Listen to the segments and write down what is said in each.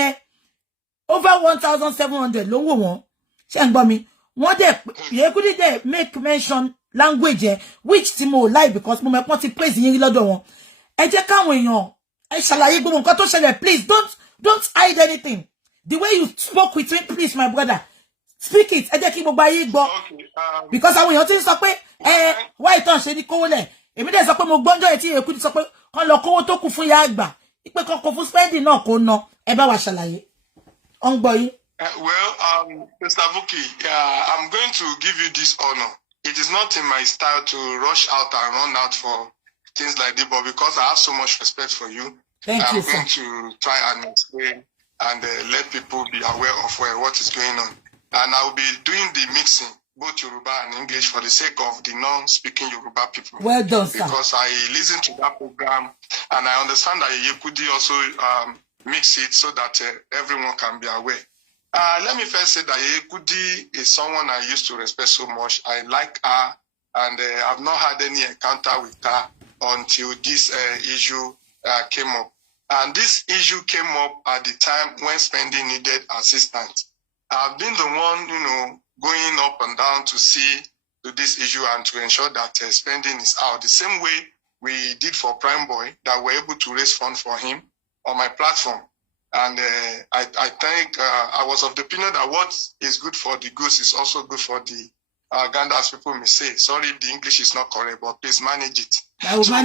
yẹn over 1,700 ló wò wọ́n ṣé ń gbọ́ mi wọ́n dẹ̀ Yekudi dẹ̀ make mention language which tí mo like because mo mọ̀ pọ́n ti praise yín lọ́dọ̀ wọn ẹ jẹ́ káwọn èèyàn ẹ ṣàlàyé gbogbo nǹkan tó ṣẹlẹ̀ please don't hide anything the way you spoke with me please my brother speak it ẹ jẹ́ kí gbogbo ayé gbọ́ because àwọn èèyàn ti ń sọ pé why ìtàn ṣe ní kówó lẹ̀ èmi dẹ̀ sọ pé mo gbọ́njọ́ ẹ̀ tí Yekudi sọ pé kán lọ kówó tó kù fún ìyá àgbà ìpè kan kò fún spending náà kò ná ẹ bá wa ṣàlàyé ó ń gbọ́ yín. Mr. Buki, I'm going to give you this honor. It is not in my style to rush out and run out for things like this, but because I have so much respect for you, I'm going to try and explain and let people be aware of what is going on. And I will be doing the mixing, both Yoruba and English, for the sake of the non-speaking Yoruba people. Well done, sir. Because I listened to that program, and I understand that Yekudi also mix it so that everyone can be aware. Let me first say that Yekudi is someone I used to respect so much. I like her, and I've not had any encounter with her until this issue came up. And this issue came up at the time when Spending needed assistance. I've been the one, going up and down to see to this issue and to ensure that Spending is out. The same way we did for Prime Boy, that we're able to raise funds for him on my platform. And I think I was of the opinion that what is good for the goose is also good for the gander, as people may say. Sorry, the English is not correct, but please manage it. What I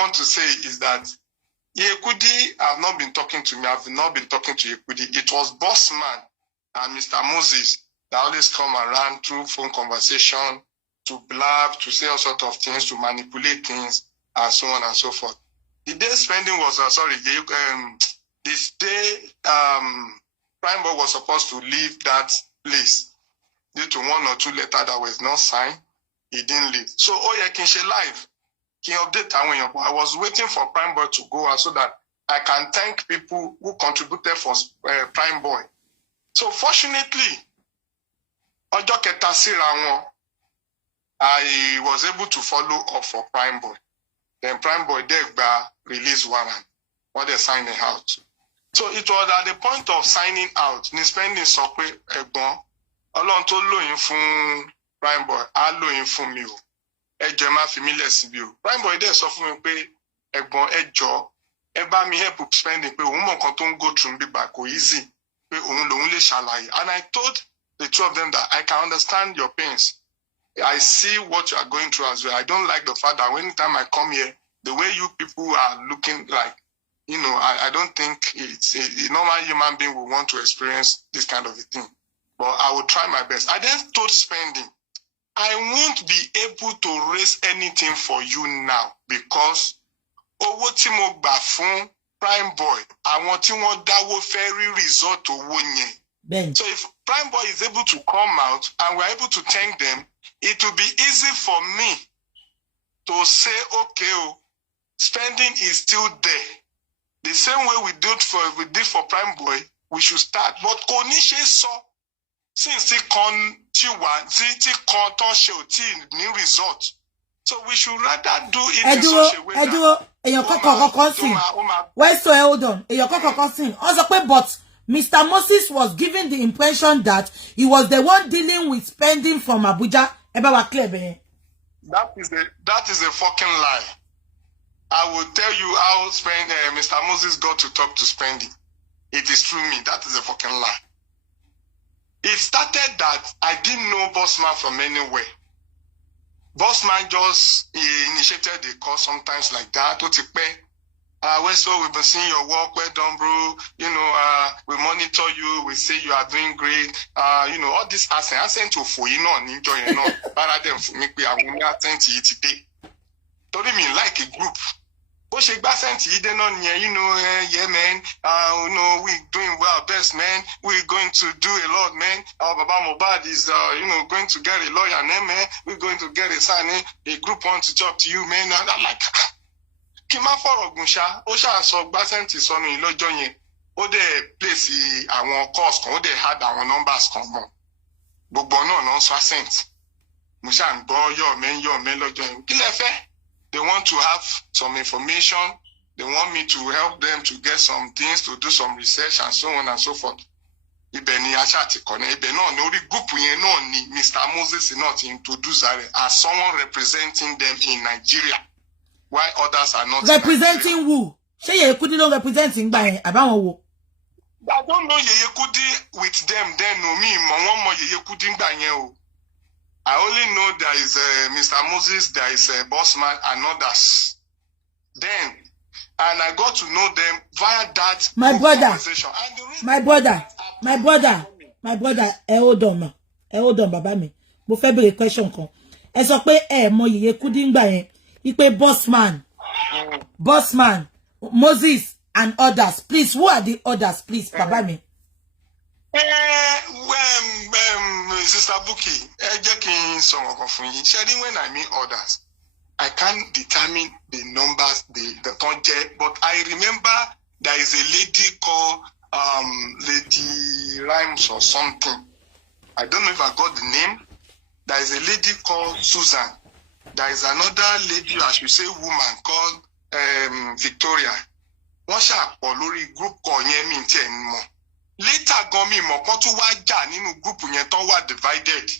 want to say is that Yekudi have not been talking to me. I've not been talking to Yekudi. It was Bossman and Mr. Moses that always come around through phone conversation to blab, to say all sorts of things, to manipulate things, and so on and so forth. The day Spending was, this day Prime Boy was supposed to leave that place due to 1 or 2 letters that was not signed. He didn't leave. So, Kinshé live. Can update I was waiting for Prime Boy to go so that I can thank people who contributed for Prime Boy. So, fortunately, Ọjọ́ kẹta síra wọn, I was able to follow up for Prime Boy. Then Prime Boy Degba release warrant. What they sign it out. So it was at the point of signing out. Ni Spending sọ pé ẹ̀gbọ́n Ọlọ́run tó lóyún fún Prime Boy, á lóyún fún mi o. Ẹ jọ̀ọ́ má fi mí lẹ̀ síbí o. Prime Boy dẹ̀ sọ fún mi pé ẹ̀gbọ́n ẹ jọ̀ọ́ ẹ bá mi help Spending pé òun mọ nǹkan tó ń go through bíbá kò easy pé òun lòun lè ṣàlàyé. And I told the two of them that I can understand your pains. I see what you are going through as well. I don't like the fact that anytime I come here, the way you people are looking like, I don't think it's a normal human being will want to experience this kind of a thing. But I will try my best. I then told Spending, I won't be able to raise anything for you now because owó tí mo gbà fún Prime Boy, àwọn tí wọ́n dáwó fẹ́ rí result owó yẹn. So if Prime Boy is able to come out and we're able to thank them, it will be easy for me to say, okay, Spending is still there. The same way we did for Prime Boy, we should start. But Konishe saw since new result. So we should rather do it in such a way. Westo, hold on. But Mr. Moses was given the impression that he was the one dealing with Spending from Abuja. That is a fucking lie. I will tell you how Mr. Moses got to talk to Spending. It is through me. That is a fucking lie. It started that I didn't know Bossman from anywhere. Bossman just initiated the call sometimes like that. Westo, we've been seeing your work, well done, bro. We monitor you, we say you are doing great. All this accent to for enjoy better than for me, I will attend to you today. Told me like a group. But she sent yeah, man. We're doing well, best, man. We're going to do a lot, man. Our Baba Mohbad is, going to get a lawyer, man. We're going to get a sign. A group wants to talk to you, man. And I'm like, Kima for Ogunsha, Osha so Basent is on in Lojoye. O de place our cost, o de had our numbers come on. But no, so sent. Mushan, your men, Lojoye. Kilefe. They want to have some information. They want me to help them to get some things, to do some research and so on and so forth. Ibeni Ashati Kone, Ibeno, no group ni Mr. Moses not introduced as someone representing them in Nigeria, while others are not. Representing who? Say you could not representing by about who? I don't know Yekudi with them, then no me, Mama Yekudi by. I only know there is Mr. Moses, there is Bossman and others. Then, and I got to know them via that conversation. My brother, hold on, baba mi. Mo fẹ́ béèrè question kan. Ẹ sọ pé mọ Yekudi ngba yẹn. Ipe Bossman, Moses and others. Please, who are the others, please, baba mi? Sister Buki, when I mean others, I can't determine the numbers, the content, but I remember there is a lady called Lady Rhymes or something. I don't know if I got the name. There is a lady called Susan. There is another lady, I should say woman, called Victoria. Wọ́n ṣàpọ̀ lórí group kan yẹn mi tí ẹ̀ ń mọ̀. Later gan mi mọ̀ kan tún wá jà nínú group yẹn tán wà divided.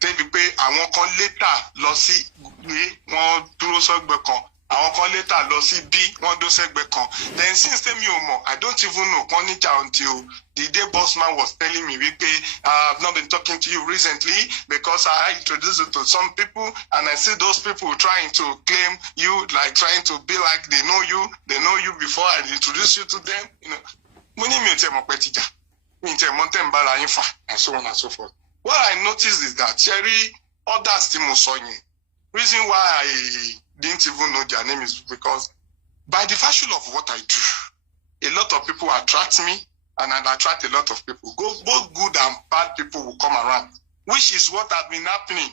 Débi pé àwọn kan later lọ sí A, wọ́n dúró sọ́gbẹ́ kan. Àwọn kan later lọ sí B, wọ́n dúró sẹ́gbẹ́ kan. Then since tèmi ò mọ̀, I don't even know kan níjà until the day Bossman was telling me wípé I've not been talking to you recently because I introduced you to some people and I see those people trying to claim you, like trying to be like they know you before I introduce you to them, you know. And so on and so forth. What I noticed is that Cherry, others Timosonye, reason why I didn't even know their name is because by the virtue of what I do, a lot of people attract me and I attract a lot of people. Both good and bad people will come around, which is what has been happening.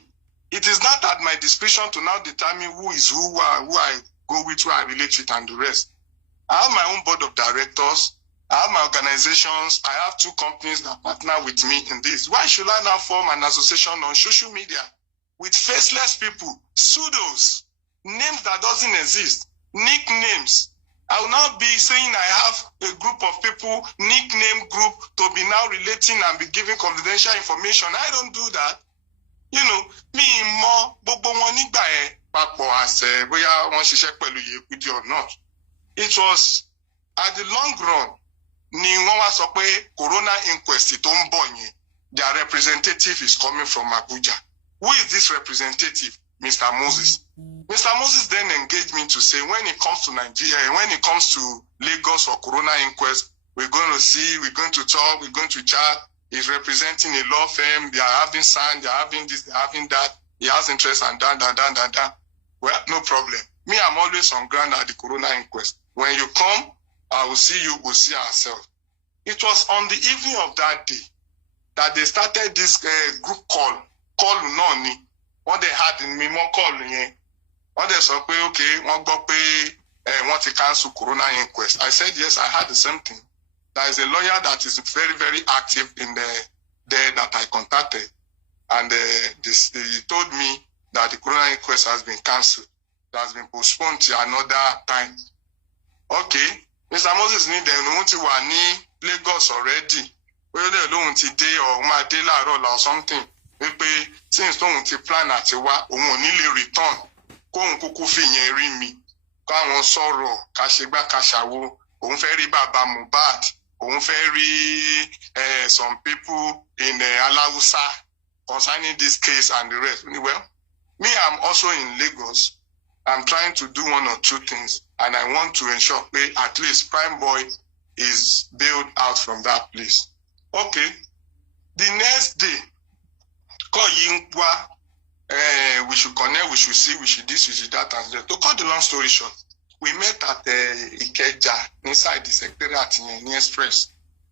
It is not at my discretion to now determine who is who I go with, who I relate with and the rest. I have my own board of directors. I have my organizations. I have 2 companies that partner with me in this. Why should I now form an association on social media with faceless people, pseudos, names that doesn't exist, nicknames? I will now be saying I have a group of people, nickname group, to be now relating and be giving confidential information. I don't do that. You know, me more bobo money by papo as whether one share pẹ̀lú Yekudi or not. It was at the long run. Ni wọ́n wá sọ pé corona inquest tó ń bọ̀ yẹn, their representative is coming from Abuja. Who is this representative? Mr. Moses. Mr. Moses then engaged me to say when it comes to Nigeria, when it comes to Lagos for corona inquest, we're going to see, we're going to talk, we're going to chat. He's representing a law firm. They are having sign, they are having this, they are having that. He has interest and that. Well, no problem. Me, I'm always on ground at the corona inquest. When you come, I will see you, we'll see ourselves. It was on the evening of that day that they started this group call Noni. What they had in me more call what they said, okay, want to cancel corona inquest. I said yes, I had the same thing. There is a lawyer that is very, very active in there that I contacted, and they told me that the corona inquest has been cancelled. It has been postponed to another time. Okay. Mr. Moses need them to wani Lagos already. Whether they don't today or Madela or something. Since don't plan at wa only return. Go kuku fi me. Go on sorrow, kasheba kashawo, ferry baba Mohbad, ferry some people in Alausa concerning this case and the rest. Well, me, I'm also in Lagos. I'm trying to do 1 or 2 things, and I want to ensure that at least Prime Boy is bailed out from that place. Okay. The next day, we should connect, we should see, we should this, we should that, and that. To cut the long story short, we met at Ikeja, inside the secretariat in the express.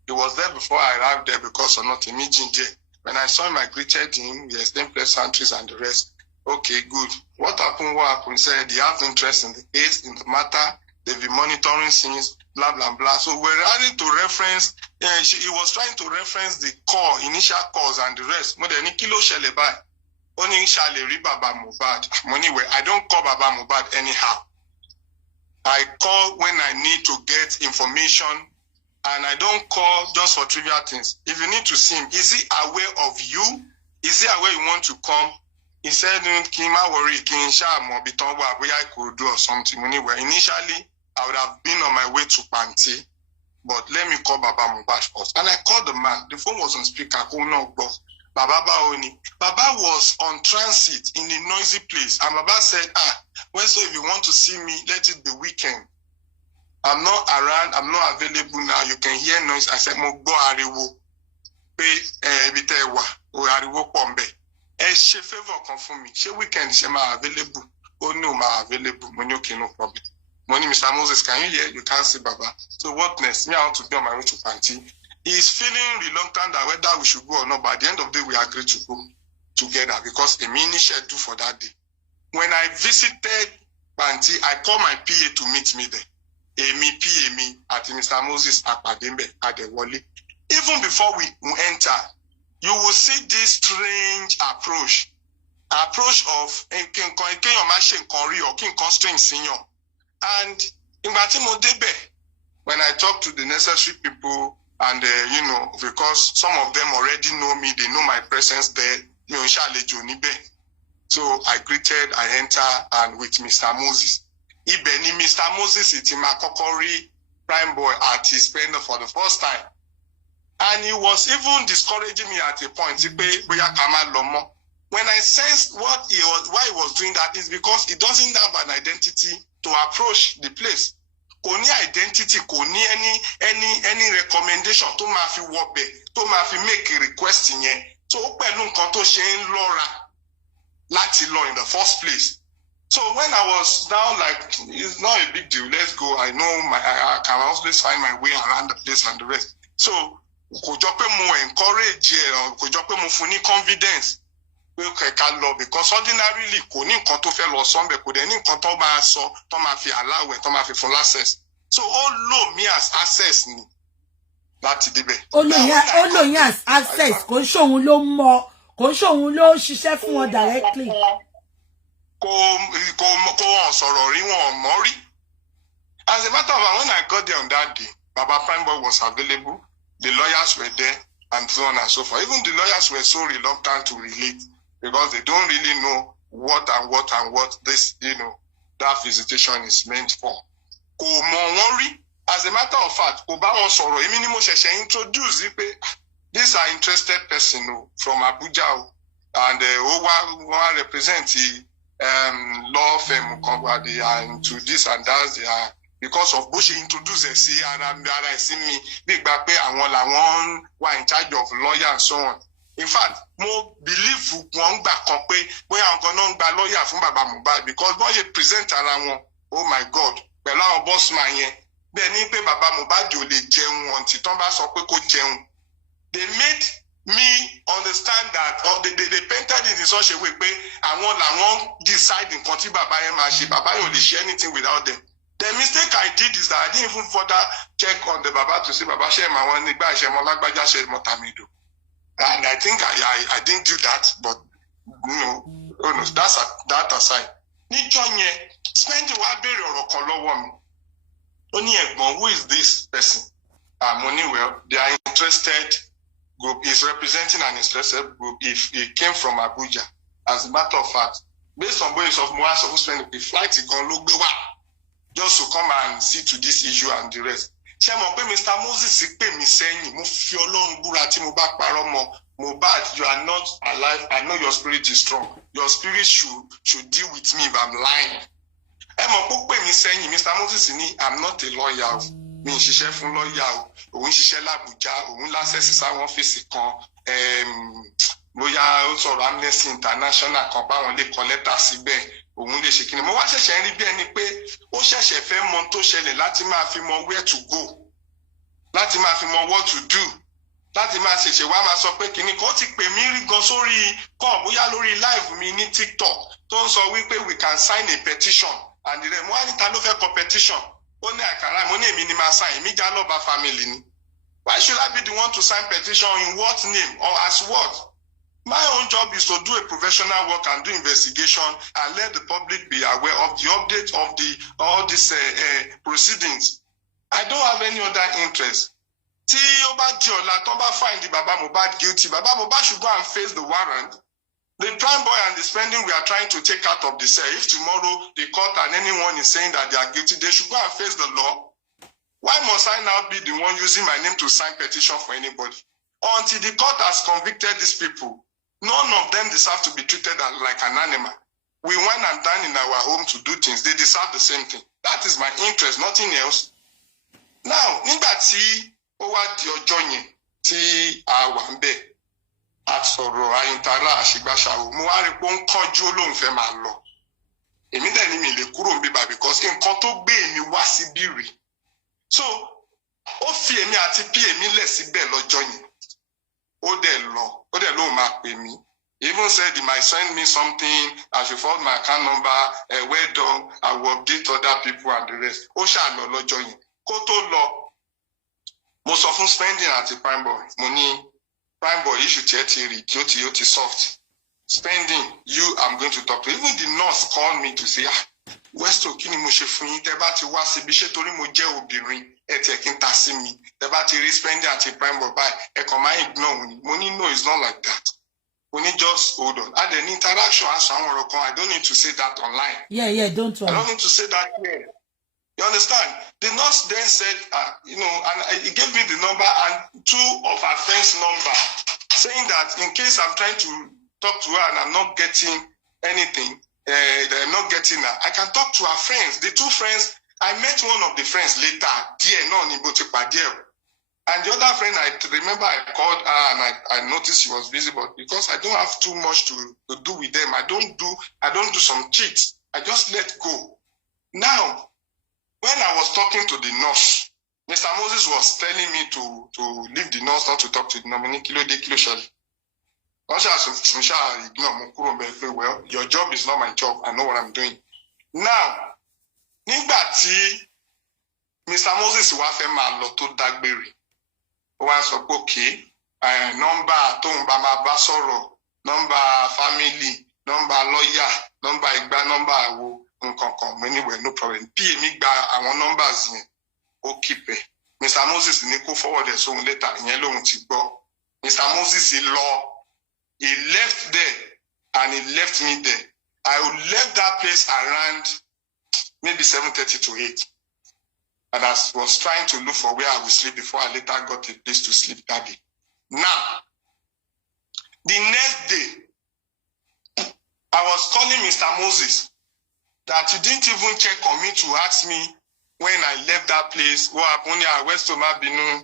He was there before I arrived there because of not immediately. When I saw him, I greeted him, we extended pleasantries and the rest. Okay, good. What happened? Said they have interest in the case, in the matter. They've been monitoring things, blah, blah, blah. So we're trying to reference, he was trying to reference the call, initial calls and the rest. Only Baba Mohbad. I don't call Baba Mohbad anyhow. I call when I need to get information, and I don't call just for trivial things. If you need to see him, is he aware of you? Is he aware you want to come? He said, Kima worry, Kinsha, Mobiton, I could do or something. Anyway, initially, I would have been on my way to Panti, but let me call Baba Mohbad first. And I called the man. The phone was on speaker. Baba Baoni. Baba was on transit in a noisy place. And Baba said, Westo, if you want to see me, let it be weekend. I'm not around. I'm not available now. You can hear noise. I said, Mo go ariwo. Pe bitewa. O ariwo pombe. She favor come for me. She weekend she ma available. Oh no, ma available. Money okay, no problem. Money, Mr. Moses, can you hear? You can't see Baba. So what next? Me, I want to be on my way to Panti. He's feeling reluctant that whether we should go or not. But at the end of the day, we agreed to go together because a mini schedule for that day. When I visited Panti, I called my PA to meet me there. PA at Mr. Moses Akadembe at the Wally. Even before we enter, you will see this strange approach of and when I talk to the necessary people, and because some of them already know me, they know my presence there. So I greeted, I enter, and with Mr. Moses. Ibeni Mr. Moses Itimakokori prime boy artist for the first time. And he was even discouraging me at a point. When I sensed why he was doing that is because he doesn't have an identity to approach the place. Koni identity, koni any recommendation to ma fi wobe, to ma fi make a request in here. So pẹ̀lú nǹkan tó ṣe ń lọ́ra láti lọ in the first place. So when I was down, like, it's not a big deal. Let's go. I know I can always find my way around the place and the rest. So kò jọ pé mo encourage or kò jọ pé mo fún ní confidence. Because ordinarily kò ní nǹkan tó fẹ́ lọ sọ́nbẹ̀ kò dẹ̀ ní nǹkan tó máa sọ tó máa fi allow ẹ̀ tó máa fi full access. So ó lò mí as access ni láti débẹ̀. Ó lò yín as access kò ń ṣòun ló mọ kò ń ṣòun ló ṣiṣẹ́ fún wọn directly. Kò wọ́n sọ̀rọ̀ rí wọn mọ́ rí. As a matter of fact, when I got there on that day, Baba Prime Boy was available, the lawyers were there, and so on and so forth. Even the lawyers were so reluctant to relate because they don't really know what this, that visitation is meant for. Kò mọ̀ wọ́n rí. As a matter of fact, kò bá wọn sọ̀rọ̀, èmi ni mo ṣẹ̀ṣẹ̀ introduce pé these are interested person from Abuja and who represent the law firm they are into this and that. They are because of bó ṣe introduce ẹ̀ sí ara ẹ̀sìn mi bí gbà pé àwọn làwọn wà in charge of lawyer and so on. In fact, mo believe wọn gbà kan pé bóyá àwọn kan náà ń gba lawyer fún Baba Mohbad because bọ́n ṣe present ara wọn, oh my God, pẹ̀lú àwọn Bossman yẹn bẹ́ẹ̀ ni pé Baba Mohbad ò lè jẹun ọ̀ǹtì tán bá sọ pé kó jẹun. They made me understand that they painted it in such a way pé àwọn làwọn decide nǹkan tí bàbá yẹn máa ṣe, bàbá yẹn ò lè ṣe anything without them. The mistake I did is that I didn't even further check on the Baba to see Baba share my one nigba share Lágbájá share Motamido. And I think I didn't do that, but that's that aside. Níjọ́ yẹn, Spendi wá béèrè ọ̀rọ̀ kan lọ́wọ́ mi. Ó ní ẹ̀gbọ́n, who is this person? Money well, they are interested group, is representing an interested group. If he came from Abuja, as a matter of fact, based on ways of Moa supposed to spend the flight, he gone look just to come and see to this issue and the rest. Ṣé mo pé Mr. Moses pè mí sẹ́yìn, mo fi Ọlọ́run búra tí mo bá parọ́ mọ́ Mohbad, you are not alive. I know your spirit is strong. Your spirit should deal with me if I'm lying. Ẹ mọ̀ pé pè mí sẹ́yìn, Mr. Moses ní I'm not a lawyer. Mi ń ṣiṣẹ́ fún lawyer. Òun ṣiṣẹ́ l'Abuja, òun láṣẹ́sì sáwọn ọ́fíìsì kan. Bóyá ó sọ̀rọ̀ Amnesty International kan báwọn lè kọ lẹ́tà síbẹ̀. Òun lè ṣe kíni. Mo wá ṣẹ̀ṣẹ̀ rí bí ẹni pé ó ṣẹ̀ṣẹ̀ fẹ́ mọ tó ṣẹlẹ̀ láti máa fi mọ where to go, láti máa fi mọ what to do, láti máa ṣẹ̀ṣẹ̀ wá máa sọ pé kíni kan ó ti pè mí rí gan sórí kọ́ bóyá lórí live mi ní TikTok tó ń sọ wípé we can sign a petition and the mo wá níta ló fẹ́ kọ petition ó ní àkàrà mo ní èmi ni máa sign èmi já lọ́ba family ni. Why should I be the one to sign petition in what name or as what? My own job is to do a professional work and do investigation and let the public be aware of the update of all these proceedings. I don't have any other interest. Tí ó bá di ọ̀la tó bá find the Baba Mohbad guilty, Baba Mohbad should go and face the warrant. The prime boy and the spending we are trying to take out of the cell. If tomorrow the court and anyone is saying that they are guilty, they should go and face the law. Why must I now be the one using my name to sign petition for anybody? Until the court has convicted these people, none of them deserve to be treated like an animal. We went and dined in our home to do things. They deserve the same thing. That is my interest, nothing else. Now, nígbà tí ó wá di ọjọ́ yẹn tí a wà ń bẹ̀, a sọ̀rọ̀ ayintara àṣìgbàṣàwò, mo wá rí pé ó ń kánjú lóun fẹ́ máa lọ. Èmi dẹ̀ ní mi lè kúrò ń bíbà because nǹkan tó gbé èmi wá síbí rèé. So, ó fi èmi àti pí èmi lẹ̀ síbẹ̀ lọ́jọ́ yẹn. Ó dẹ̀ lóun máa pè mí. He even said he might send me something, I should forward my account number, well done, I will update other people and the rest. Ó ṣáà lọ lọ́jọ́ yẹn. Kó tó lọ, mo sọ fún spending àti prime boy, mo ní prime boy issue tiẹ̀ ti rí, yóò ti soft. Spending, I'm going to talk to. Even the nurse called me to say, Westo, kí ni mo ṣe fún yín? Tẹ́ bá ti wá síbi ṣé torí mo jẹ́ obìnrin, ẹ tiẹ̀ kí n ta sí mi. Tẹ́ bá ti rí spending àti prime boy báyìí, ẹ kàn máa ignore mi. Mo ní no, it's not like that. We need just hold on. And then interaction as I don't need to say that online. Yeah, don't worry. I don't need to say that here. You understand? The nurse then said, and he gave me the number and two of her friends' number, saying that in case I'm trying to talk to her and I'm not getting anything, I'm not getting her, I can talk to her friends. The two friends, I met one of the friends later, and the other friend, I remember I called her and I noticed she was busy, but because I don't have too much to do with them, I don't do some cheats. I just let go. Now, when I was talking to the nurse, Mr. Moses was telling me to leave the nurse, not to talk to the nominee. Well, your job is not my job. I know what I'm doing. Now, nígbà tí Mr. Moses wá fẹ́ máa lọ tó dágbére. Ó wá sọ pé okay, nọ́mbà tó ń bá máa bá sọ̀rọ̀, nọ́mbà family, nọ́mbà lawyer, nọ́mbà ìgbà, nọ́mbà àwo, nǹkan kan. Anyway, no problem. P mi gba àwọn numbers yẹn, ó keep ẹ̀. Mr. Moses ní kó forward ẹ̀ sóhun later, ìyẹn lòun ti gbọ́. Mr. Moses he left there and he left me there. I left that place around maybe 7:30 to 8. And I was trying to look for where I would sleep before I later got a place to sleep that day. Now, the next day, I was calling Mr. Moses that he didn't even check on me to ask me when I left that place, what happened at Westo Mabinu,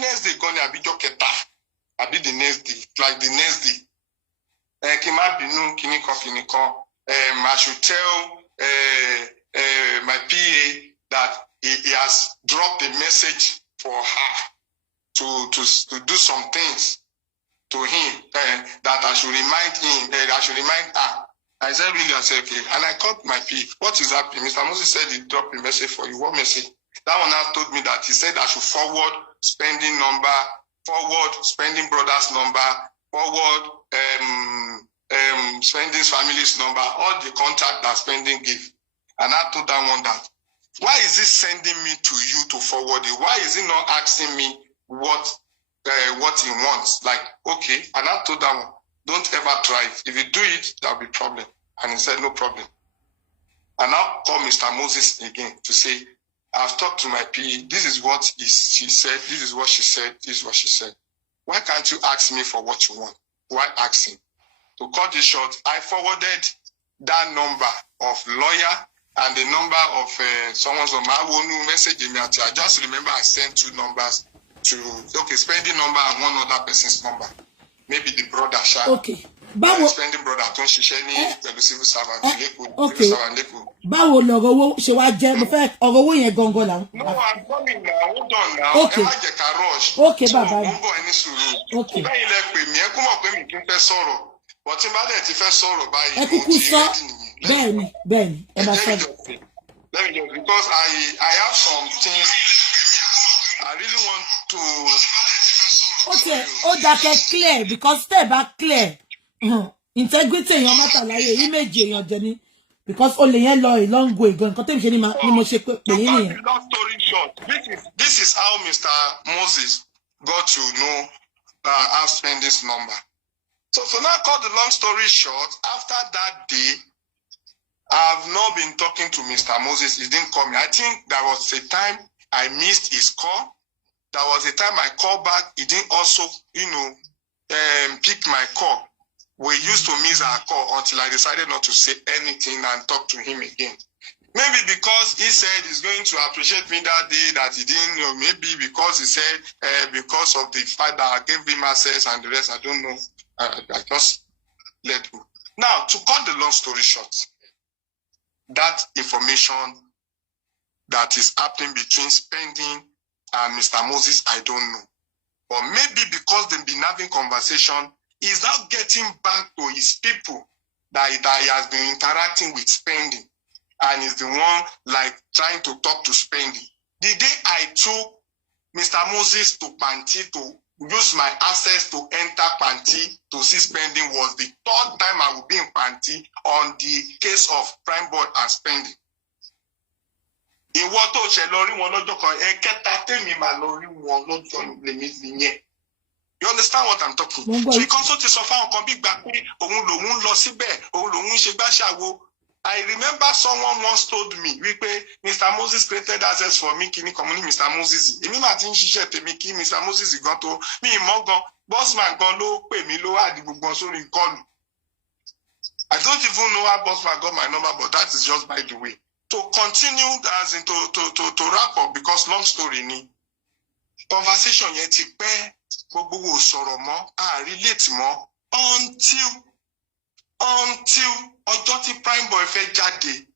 next day gone a bit the next day, like the next day. I should tell my PA that he has dropped a message for her to do some things to him, that I should remind him, I should remind her. I said, really? I said, okay. And I called my PA. What is happening? Mr. Moses said he dropped a message for you. What message? That one now told me that he said I should forward spending number, forward spending brother's number, forward spending's family's number, all the contact that spending give. And I told that one that, why is he sending me to you to forward it? Why is he not asking me what he wants? Like, okay. And I told that one, don't ever try it. If you do it, there'll be problem. And he said, no problem. And now call Mr. Moses again to say, I've talked to my PA. This is what she said. This is what she said. This is what she said. Why can't you ask me for what you want? Why ask him? To cut it short, I forwarded that number of lawyer and the number of someone's on my own message. I just remember I sent two numbers to, okay, spending number and one other person's number. Maybe the brother. Okay. Spending brother tó ń ṣiṣẹ́ ní civil servant lẹ́kọ̀ọ́. Okay. Báwo lọ̀rọ̀ owó ṣe wá jẹ́? Mo fẹ́ ọ̀rọ̀ owó yẹn gangan là. No, I'm coming now. Hold on now. Okay. Ẹ má jẹ́ ká rush. Okay, bàbá. Mo ń bọ̀ ẹni sùúrù. Okay. Bẹ́ẹ̀ ilẹ̀ pè mí, ẹ kú mọ̀ pé mi kì í fẹ́ sọ̀rọ̀. But tí n bá dẹ̀ ti fẹ́ sọ̀rọ̀ báyìí, ẹ kúkú sọ. Bẹ́ẹ̀ni, ẹ bá sọ. Let me just, because I have some things I really want to. clear because step back clear. Integrity in your matter like image your journey because only a long way going. To cut the long story short, this is how Mr. Moses got to know our spending's number. So for now, cut the long story short, after that day, I've not been talking to Mr. Moses. He didn't call me. I think there was a time I missed his call. There was a time I called back. He didn't also, pick my call. We used to miss our call until I decided not to say anything and talk to him again. Maybe because he said he's going to appreciate me that day that he didn't, maybe because he said because of the fact that I gave him access and the rest, I don't know. I just let go. Now, to cut the long story short, that information that is happening between spending and Mr. Moses, I don't know. Or maybe because they've been having conversation, he's now getting back to his people that he has been interacting with spending. And is the one like trying to talk to spending. The day I took Mr. Moses to Panti to use my access to enter Panti to see spending was the third time I will be in Panti on the case of prime board and spending. You understand what I'm talking? So you consult to suffer on big back. I remember someone once told me, Mr. Moses created access for me, Kini Community, Mr. Moses. Mr. Moses is going to me, Bossman gone low, pay me low, I don't even know how Bossman got my number, but that is just by the way. To continue as in to wrap up, because long story ni conversation yet ti pẹ́ gbogbo sọ̀rọ̀ mọ́, relate mọ́ until ọjọ́ tí prime boy fẹ́ jáde.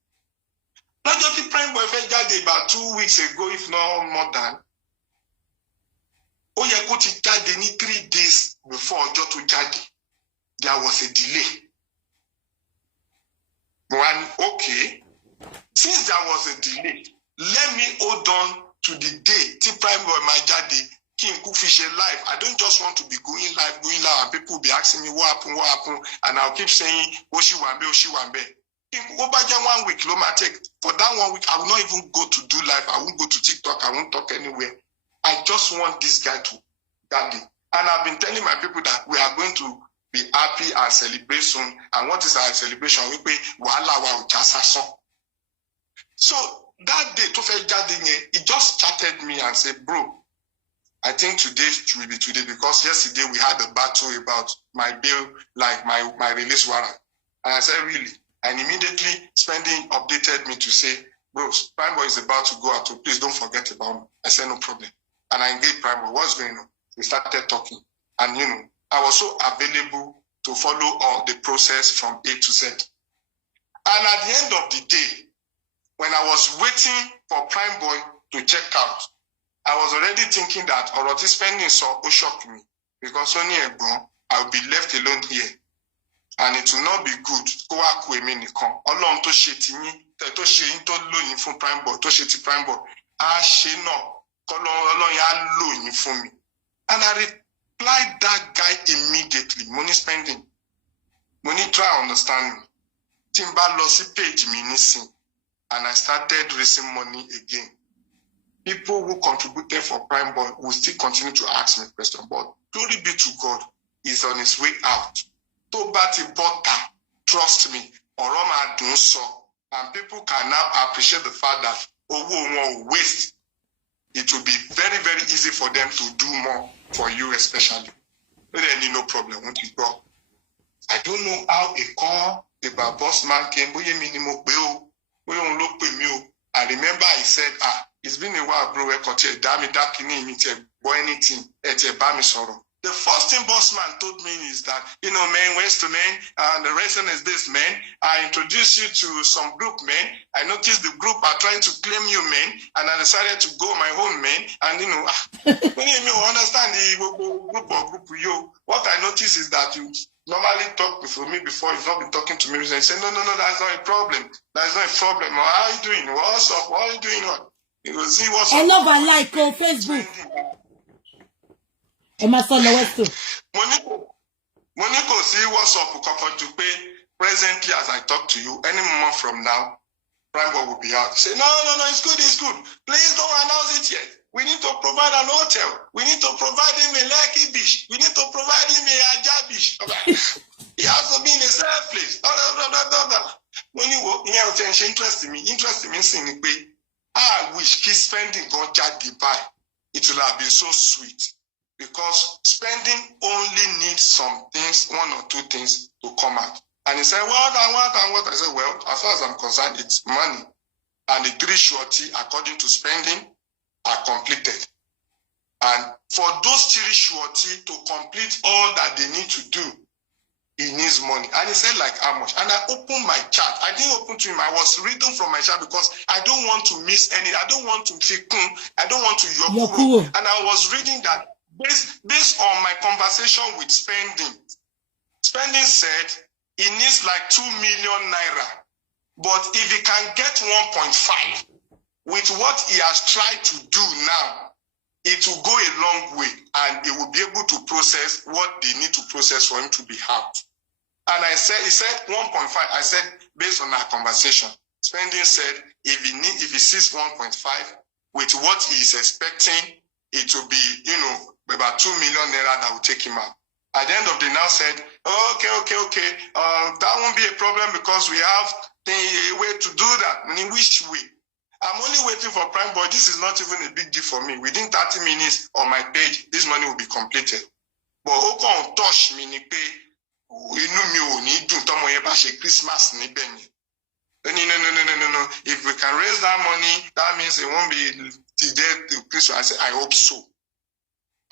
Lọ́jọ́ tí prime boy fẹ́ jáde about 2 weeks ago, if not more than. Ó yẹ kó ti jáde ní 3 days before ọjọ́ tó jáde. There was a delay. One, okay. Since there was a delay, let me hold on to the day till prime boy my jáde. King Kufishe live. I don't just want to be going live, and people will be asking me what happened, and I'll keep saying, Oshiwambe. Over 1 week, take. For that 1 week, I will not even go to do live. I won't go to TikTok. I won't talk anywhere. I just want this guy to that day. And I've been telling my people that we are going to be happy and celebrate soon. And what is our celebration? We pay So that day, he just chatted me and said, bro, I think today will be today because yesterday we had a battle about my bill, like my release warrant. And I said, really? And immediately Spending updated me to say, bro, Prime Boy is about to go out, so please don't forget about me. I said, no problem. And I engaged Prime Boy, what's going on? We started talking. And I was so available to follow all the process from A to Z. And at the end of the day, when I was waiting for Prime Boy to check out, I was already thinking that Oroti Spending so shocked me because only I'll be left alone here. And it will not be good. Go out with me, Nikon. Along to shitting me, to shitting to loan from Prime Boy, to shitty Prime Boy. She no, loan for me. And I replied that guy immediately. Money spending. Money try understand me. Timba lossy page me missing. And I started raising money again. People who contributed for Prime Boy will still continue to ask me questions, but glory be to God, he's on his way out. Tobati Bota, trust me, Oroma do so, and people can now appreciate the fact that Owo waste. It will be very, very easy for them to do more for you, especially. But then no problem. Won't you go? I don't know how a call about Bossman came. I remember I said, it's been a while, bro. Anything. The first thing Bossman told me is that, man, Westo, man, and the reason is this, man. I introduced you to some group, man. I noticed the group are trying to claim you, man, and I decided to go my own, man. And, when you understand the group, you, what I noticed is that you normally talk with me before you've not been talking to me. And say, no, that's not a problem. That's not a problem. How are you doing? What's up? What are you doing? He goes, see what's up? I love and like on Facebook. Westo. Moniko, see what's up, presently as I talk to you, any moment from now, Prime Boy will be out. Say, no, it's good. Please don't announce it yet. We need to provide an hotel. We need to provide him a Lucky Beach. We need to provide him a Aja Beach. He has to be in a safe place. Interest me saying, I wish keep spending God Dubai. It will have been so sweet. Because spending only needs some things, one or two things to come out. And he said, what? I said, well, as far as I'm concerned, it's money. And the 3 surety, according to spending, are completed. And for those 3 surety to complete all that they need to do, he needs money. And he said, like, how much? And I opened my chat. I didn't open to him. I was reading from my chat because I don't want to miss any. I don't want to fikun. I don't want to yokuru. And I was reading that based on my conversation with Spending. Spending said he needs like 2 million naira. But if he can get 1.5 with what he has tried to do now, it will go a long way and he will be able to process what they need to process for him to be out. And he said 1.5. I said, based on our conversation, Spending said if he sees 1.5 with what he is expecting, it will be, about 2 million naira that will take him out. At the end of the day, now said, okay. That won't be a problem because we have a way to do that. In which way? I'm only waiting for Prime Boy. This is not even a big deal for me. Within 30 minutes on my page, this money will be completed. But who can touch me? Christmas. No. If we can raise that money, that means it won't be there to Christmas. I said, I hope so.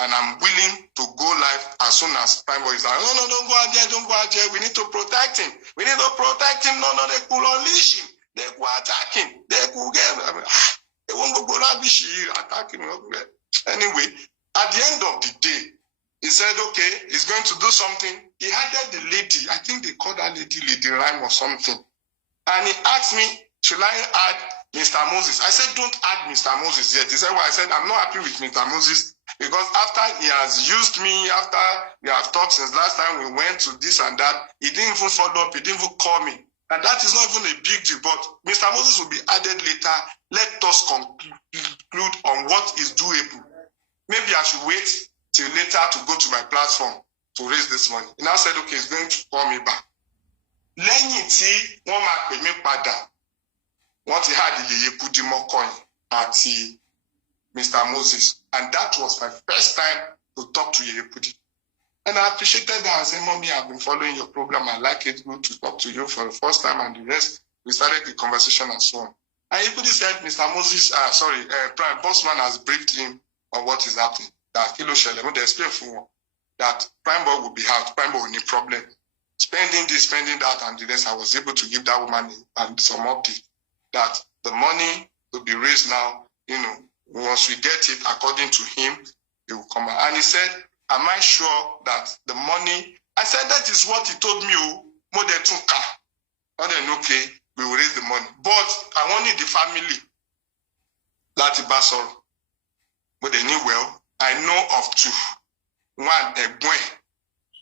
And I'm willing to go live as soon as Prime Boy is like, no, don't go out there. We need to protect him. No, they could unleash him. They could attack him. They could get him. They won't go attack him. Anyway, at the end of the day, he said, okay, he's going to do something. He added the lady. I think they called that lady Rhyme or something. And he asked me, should I add Mr. Moses? I said, don't add Mr. Moses yet. He said, well, I said, I'm not happy with Mr. Moses because after he has used me, after we have talked since last time we went to this and that, he didn't even follow up. He didn't even call me. And that is not even a big deal, but Mr. Moses will be added later. Let us conclude on what is doable. Maybe I should wait till later to go to my platform to raise this money. He now said, okay, he's going to call me back. Lẹ́yìn tí wọ́n máa pè mí padà, wọ́n ti had Yeye Kudi Mokoyin àti Mr. Moses. And that was my first time to talk to Yeye Kudi. And I appreciated that. I said, Mommy, I've been following your program. I like it. Good to talk to you for the first time. And the rest, we started the conversation and so on. And Yeye Kudi said, Mr. Moses, Prime Bossman has briefed him on what is happening. That Kilo Shelemo, they explained for him that Prime Boy will be out. Prime Boy will need problem. Spending this, spending that, and the rest, I was able to give that woman and some update that the money will be raised now, once we get it, according to him, it will come out. And he said, am I sure that the money, I said, that is what he told me, more than 2K. Okay, we will raise the money. But I wanted the family, Lati Basor, but they knew well, I know of 2. One, a boy,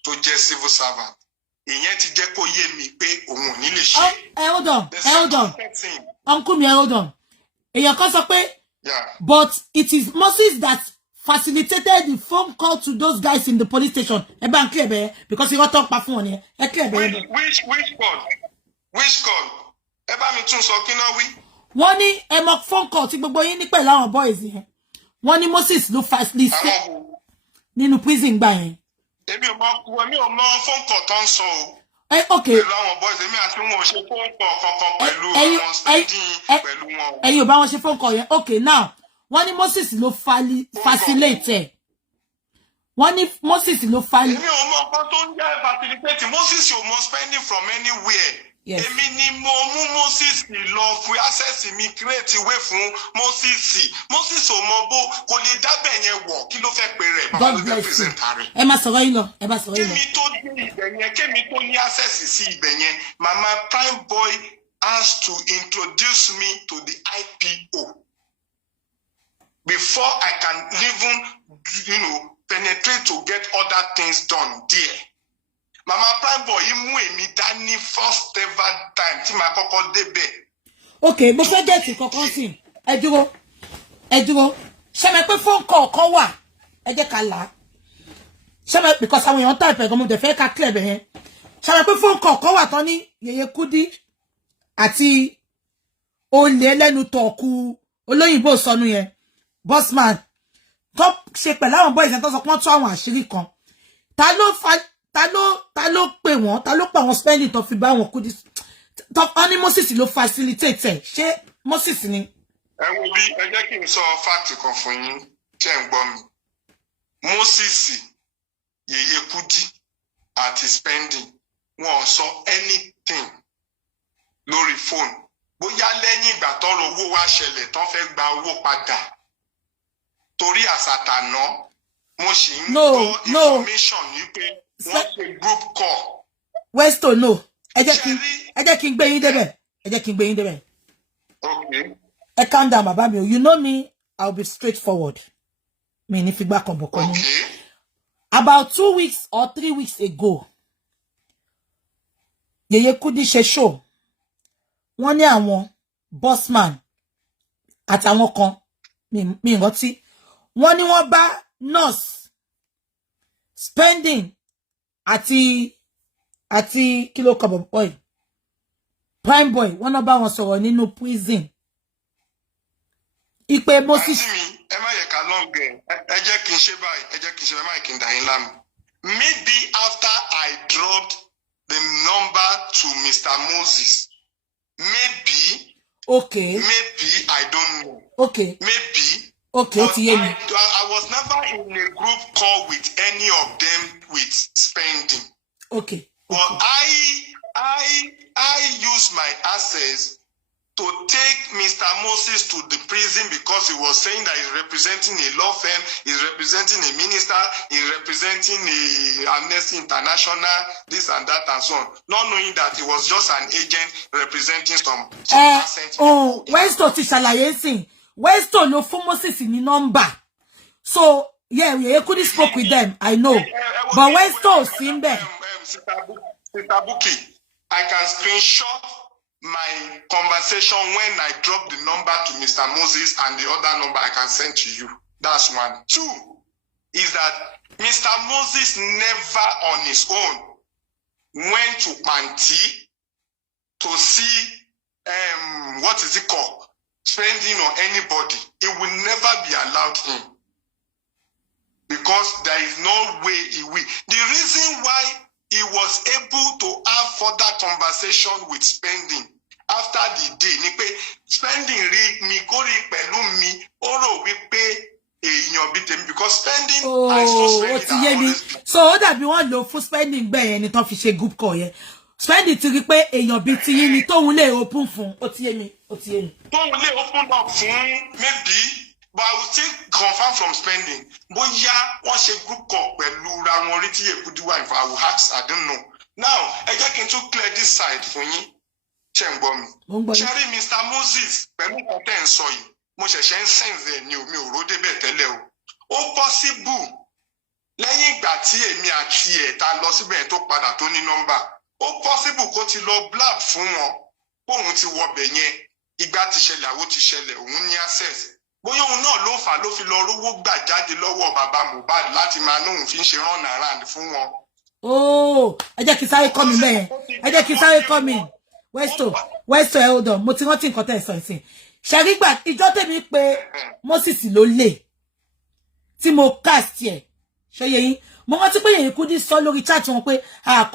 to just civil servant. Hold on. Uncle me, hold on. Yeah. But it is Moses that facilitated the phone call to those guys in the police station. Because he got talk by phone here. Which call? Which call? One ni phone call tí gbogbo yín ní pẹ̀lú àwọn boys yẹn. One ni Moses ló facilitate nínú prison gbà yẹn. Èmi ò mọ phone call tó ń sọ o. Okay. Pẹ̀lú àwọn boys èmi àti wọn ò ṣe phone call kankan pẹ̀lú àwọn Spending pẹ̀lú wọn. Ẹ̀yin ò bá wọn ṣe phone call yẹn. Okay, now wọ́n ní Moses ló facilitate. Wọ́n ní Moses ló Èmi ò mọ nǹkan tó ń jẹ́ facilitate. Moses ò mọ spending from anywhere. Yes. Èmi ni mo mú Moses lọ fún access mi create ìwé fún Moses. Moses ò mọ bó kò lè dábẹ̀ yẹn wọ̀ kí ló fẹ́ pè rẹ̀ bàbá ló fẹ́ present rẹ̀. Ẹ má sọ̀rọ̀ yín lọ. Kémi tó dé ibẹ̀ yẹn, kémi tó ní access sí ibẹ̀ yẹn, Mama Prime Boy has to introduce me to the IPO before I can even, penetrate to get other things done there. Mama Prime Boy, imu emi dani first ever time tí ma kọ́kọ́ débẹ̀. Okay, mo fẹ́ get kankan sin. Ẹ dúró. Ṣé me pé phone call kan wà. Ẹ jẹ́ ká là. Ṣé me because àwọn èèyàn type e gan mo dẹ̀ fẹ́ ká clear be yẹn. Ṣé me pé phone call kan wà tán ní Yeye Kudi àti olè lẹ́nu tọ̀kù olóyìnbó sọnù yẹn. Bossman. Tó ṣe pẹ̀lú àwọn boys tó sọ pé wọ́n tú àwọn àṣírí kan. Ta ló pè wọ́n, ta ló pa àwọn spending tó fi bá wọn Kudi. Top oni Moses ló facilitate ṣé Moses ni. Ẹ wo bí ẹ jẹ́ kí n sọ fact kan fún yín ṣé ń gbọ́ mi. Moses, Yeye Kudi àti spending wọn sọ anything lórí phone. Bóyá lẹ́yìn ìgbà tọ́rọ̀ owó wá ṣẹlẹ̀ tán fẹ́ gba owó padà. Torí àsàtàná mo sì ń gbọ́ information yìí pé wọ́n ṣe group call. Westo no. Ẹ jẹ́ kí n gbé yín débẹ̀. Okay. Ẹ calm down bàbá mi. You know me, I'll be straightforward. Mi ní figba kan boko ni. About 2 weeks or 3 weeks ago, Yeye Kudi ṣe show. Wọ́n ní àwọn Bossman àtàwọn kan mi rántí. Wọ́n ní wọ́n bá nurse spending àti kilo kobo boy Prime Boy wọ́n náà bá wọn sọ̀rọ̀ nínú prison. Ipe Moses ẹ má yẹ ká long ẹ jẹ́ kí n ṣe báyìí ẹ jẹ́ kí n ṣe báyìí kí n dà yín láàmú. Maybe after I dropped the number to Mr. Moses. Maybe. Okay. Maybe I don't know. Okay. Maybe. Okay, I was never in a group call with any of them with spending. Okay. But I use my access to take Mr. Moses to the prison because he was saying that he's representing a law firm, he's representing a minister, he's representing a Amnesty International, this and that and so on. Not knowing that he was just an agent representing some Westo ti ṣàlàyé sin. Westo no fún Moses ní number. So, yeah, we could spoke with them, I know. But Westo seen there. Sister Buki, I can screenshot my conversation when I drop the number to Mr. Moses and the other number I can send to you. That's one. Two is that Mr. Moses never on his own went to Panti to see what is it called? Spending on anybody. It will never be allowed him. Because there is no way he will. The reason why he was able to have further conversation with spending after the day ni pé spending rí mi kó rí pẹ̀lú mi ó rò wípé èèyàn bí tèmi because spending I saw spending so ó dàbí wọ́n lò fún spending gbẹ yẹn ni tán fi ṣe group call yẹn spending ti rí pé èèyàn bí ti yín ni tóun lè open fún ó ti yé mi tóun lè open up fún maybe. But I will still confirm from spending. Bóyá wọ́n ṣe group call pẹ̀lú ra wọn rí tí Yekudu wà if I will ask, I don't know. Now, ẹ jẹ́ kí n tún clear this side fún yín. Ṣé ń gbọ́ mi? Ṣé rí Mr. Moses pẹ̀lú nǹkan sọ yìí? Mo ṣẹ̀ṣẹ̀ ń sense ẹ̀ ni mi ò rò débẹ̀ tẹ́lẹ̀ o. Ó possible lẹ́yìn ìgbà tí èmi àti ẹ̀ ta lọ síbẹ̀ tó padà tó ní nọ́mbà. Ó possible kó ti lọ blab fún wọn. Bóun ti wọbẹ̀ yẹn. Ìgbà ti ṣẹlẹ̀ àwo ti ṣẹlẹ̀ òun ní access. Bóyá òun náà ló fà ló fi lọ rówó gbà jáde lọ́wọ́ bàbá Mohbad láti máa nóhun fi ń ṣe run around fún wọn. Ẹ jẹ́ kí sáré kọ́ mi bẹ́ẹ̀. Ẹ jẹ́ kí sáré kọ́ mi. Westo, hold on. Mo ti rántí nǹkan tẹ́ ẹ sọ ìsìn. Ṣẹ̀rígbà ìjọ tèmi pé Moses ló lè. Tí mo cast ẹ̀. Ṣé yé yín? Mo rántí pé Yeye Kudi sọ lórí chat wọn pé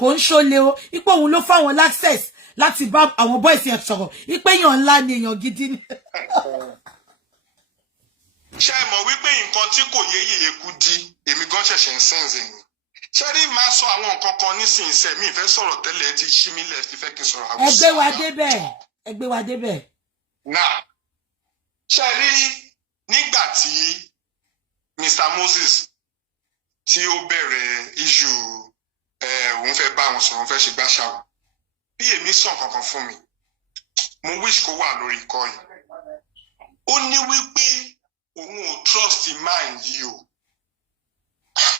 kò ń ṣólé o. Ipò òun ló fáwọn access láti bá àwọn boys yẹn sọ̀rọ̀. Ipò èèyàn ńlá ni èèyàn gidi ni. Ṣé mọ̀ wípé nǹkan tí kò yé Yeye Kudi èmi gan ṣẹ̀ṣẹ̀ ń sense ni. Ṣé rí máa sọ àwọn nǹkan kan nísinsìnyí mi ìfẹ́ sọ̀rọ̀ tẹ́lẹ̀ ti ṣí mi lẹ̀ ti fẹ́ kí n sọ̀rọ̀ àwọn. Ẹ gbé wa débẹ̀. Now, ṣé rí nígbà tí Mr. Moses tí ó bẹ̀rẹ̀ issue òun fẹ́ bá wọn sọ̀rọ̀ òun fẹ́ ṣe gbàṣàwọ̀ bí èmi sàn kankan fún mi mo wish kó wà lórí ikọ́ yìí. Ó ní wípé òun ò trust man yìí o.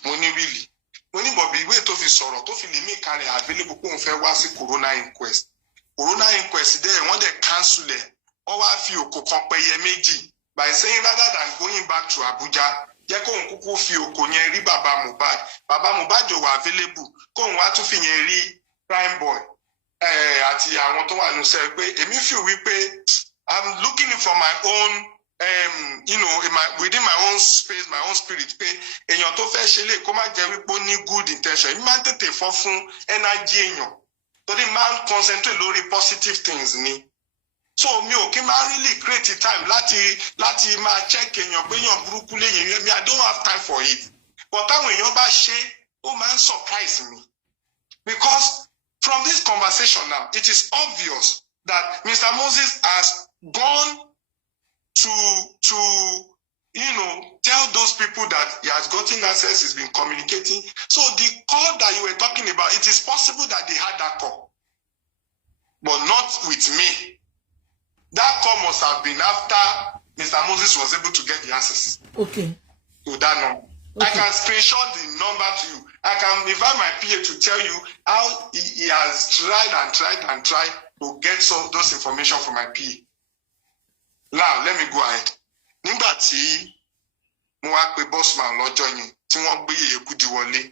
mo ní really mo ní bọ̀bí ìwé tó fi sọ̀rọ̀ tó fi lè mí kalẹ̀ available kóun fẹ́ wá sí corona inquest dẹ̀ wọ́n dẹ̀ cancel ẹ̀ wọ́n wá fi òkò kan pẹyẹ méjì by saying rather than going back to Abuja jẹ́ kóun kúkú fi òkò yẹn rí bàbá Mohbad jọ wà available kóun wá tún fi yẹn rí prime boy àti àwọn tó wà nù sẹ́ pé èmi feel wípé I'm looking for my own within my own space, my own spirit, pé èèyàn tó fẹ́ ṣe lè kó má jẹ́ wípé ó ní good intention. Èmi máa ń tètè fọ́ fún energy èèyàn. Torí máa ń concentrate lórí positive things ni. So mi ò kí máa really create time láti máa check èèyàn pé èèyàn burúkú léyìn mi. I don't have time for it. But táwọn èèyàn bá ṣe, ó máa ń surprise me. Because from this conversation now, it is obvious that Mr. Moses has gone to tell those people that he has gotten access, he's been communicating. So the call that you were talking about, it is possible that they had that call, but not with me. That call must have been after Mr. Moses was able to get the access. Okay. To that number. Okay. I can screenshot the number to you. I can invite my PA to tell you how he has tried to get those information from my PA. Now, let me go ahead. Nígbà tí mo wá pè Bossman lọ́jọ́ yẹn tí wọ́n gbé Yèyékúdí wọlé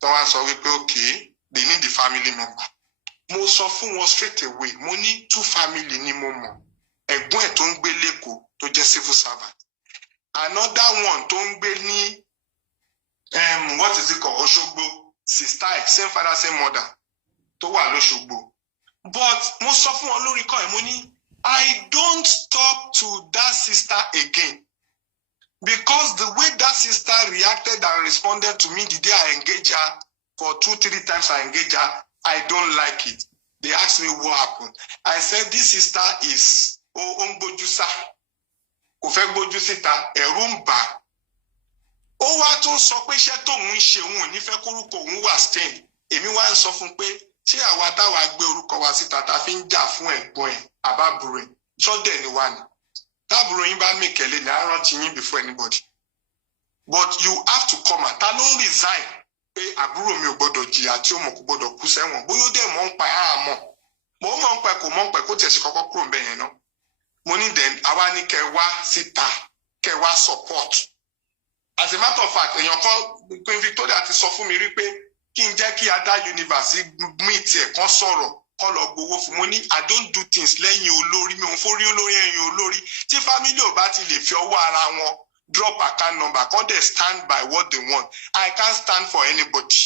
tí wọ́n sọ wípé okay, they need the family member. Mo sọ fún wọn straight away. Mo ní 2 family ni mo mọ̀. Ẹ̀gbọ́n ẹ̀ tó ń gbé l'Ékòó tó jẹ́ civil servant. Another one tó ń gbé ní what is it called? Òṣogbo. Sister ẹ̀, same father, same mother tó wà l'Óṣogbo. But mo sọ fún wọn lórí call ẹ̀ mo ní I don't talk to that sister again because the way that sister reacted and responded to me the day I engaged her, for 2-3 times I engaged her, I don't like it. They asked me what happened. I said, this sister is Ongbojusa. Kò fẹ́ gbójú síta, ẹ̀rù ń bà. Ó wá tún sọ pé iṣẹ́ tóun ń ṣe òun ò ní fẹ́ kórúkọ òun wà stain. Èmi wá ń sọ fún pé ṣé àwa táwa gbé orúkọ wa síta ta fi ń jà fún ẹ̀gbọ́n ẹ̀ àbábùrò ẹ̀ sọ́dẹ̀ ni wà ní. Tábùrò yín bá mèkẹ́lẹ́ ní àrántí yín before anybody. But you have to come out. Ta ló ń resign pé àbúrò mi ò gbọ́dọ̀ jìyà tí ó mọ̀ kò gbọ́dọ̀ kú sẹ́wọ̀n. Bóyá ó dẹ̀ mọ̀ ń pa àmọ́. Mo mọ̀ ń pa kò mọ̀ ń pa kó tiẹ̀ sì kọ́kọ́ kúrò ńbẹ̀ yẹn náà. Mo ní then àwa ní kẹ́ wá síta, kẹ́ wá support. As a matter of fact, èèyàn kan Queen Victoria ti sọ fún mi rí pé kí n jẹ́ kí Ada Universe meet ẹ̀ kan sọ̀rọ̀ kan lọ gbowó fún. Mo ní I don't do things lẹ́yìn olórí, mi ò forí olórí ẹ̀yìn olórí. Tí family ò bá ti lè fi ọwọ́ ara wọn drop account number kan dẹ̀ stand by what they want. I can't stand for anybody.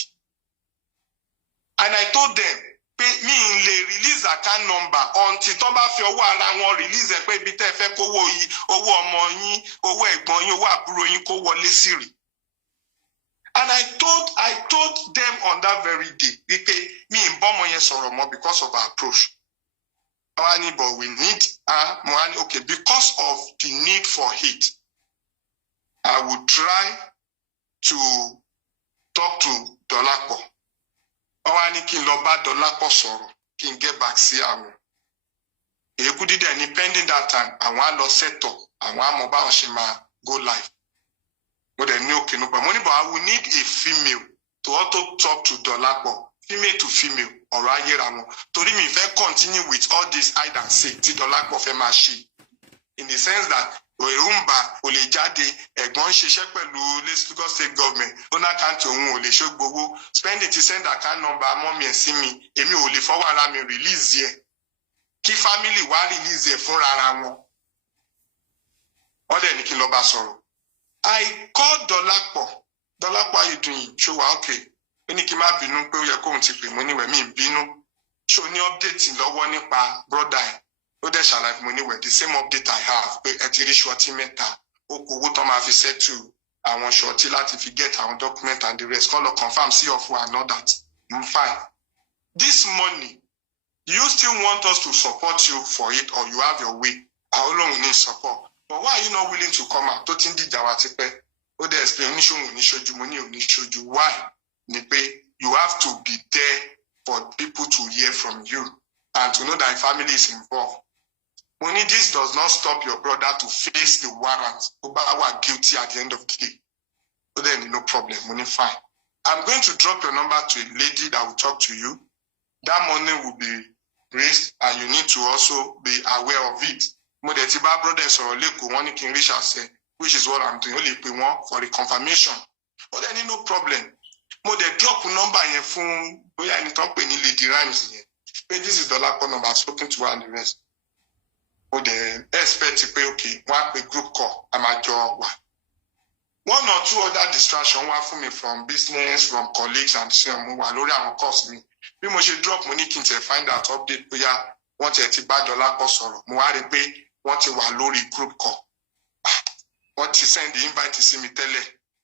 And I told them pé mi ń lè release account number until tó bá fi ọwọ́ ara wọn release ẹ̀ pé ibi tẹ́ fẹ́ kówó yìí, owó ọmọ yín, owó ẹ̀gbọ́n yín, owó àbúrò yín kó wọlé sí rí. And I told them on that very day, wípé mi ń bọ́ ọmọ yẹn sọ̀rọ̀ mọ́ because of our approach. But we need okay, because of the need for it, I would try to talk to Dolapo. Kí n lọ bá Dolapo sọ̀rọ̀, kí n get back sí àwọn. Yèyékúdí dẹ̀ ní pending that time, àwọn á lọ set up, àwọn á mọ báwọn ṣe máa go live. But then okay, no problem. But I will need a female to also talk to Dolapo, female to female, or ayéra wọn. Torí mi fẹ́ continue with all this hide and seek tí Dolapo fẹ́ máa ṣe. In the sense that Òrùnbà ò lè jáde, ẹ̀gbọ́n ṣiṣẹ́ pẹ̀lú Lagos State Government, ó ná àkáǹtì òun ò lè ṣògbówó, spending ti send account number mọ́mí ẹ̀ sí mi, èmi ò lè fọwọ́ ara mi release ẹ̀. Kí family wá release ẹ̀ fúnra ara wọn. Wọ́n dẹ̀ ní kí n lọ bá sọ̀rọ̀. I called Dolapo. Dolapo, how you doing? Ṣé wà okay? Ó ní kí n má bínú pé ó yẹ kóun ti pè mọ́ níwẹ̀ mí bínú. Ṣé o ní update lọ́wọ́ nípa brother ẹ̀? Ó dẹ̀ ṣàlàyé fún mi níwẹ̀ the same update I have pé ẹ ti rí ṣọtí mẹ́ta. Ó kó owó tó máa fi settle àwọn ṣọtí láti fi get àwọn document and the rest. Kọ́ lọ confirm sí ọ̀fun and all that. I'm fine. This money, you still want us to support you for it or you have your way? How long we need support? But why are you not willing to come out? Tó ti ń dìjà wa ti pẹ́. Ó dẹ̀ explain oníṣòwò oníṣojú, mo ní oníṣojú. Why? Ni pé you have to be there for people to hear from you and to know that your family is involved. Mo ní this does not stop your brother to face the warrant. Ó bá wà guilty at the end of the day. then no problem, money fine. I'm going to drop your number to a lady that will talk to you. That money will be raised, and you need to also be aware of it. Modetiba brothers or Leko one can reach us, which is what I'm doing. Only pay one for the confirmation. But then no problem. Mode drop number in your phone. We are in talk with lady rhymes here. But this is the last number I've spoken to her and the rest. Mode expect to pay okay. One group call. I'm at your one. One or two other distractions one for me from business, from colleagues, and so on. Lori and cost me. We must drop money into find out update. We are want to buy $1 cost or more pay. Want to Lori group call. Want to send the invite to see me tell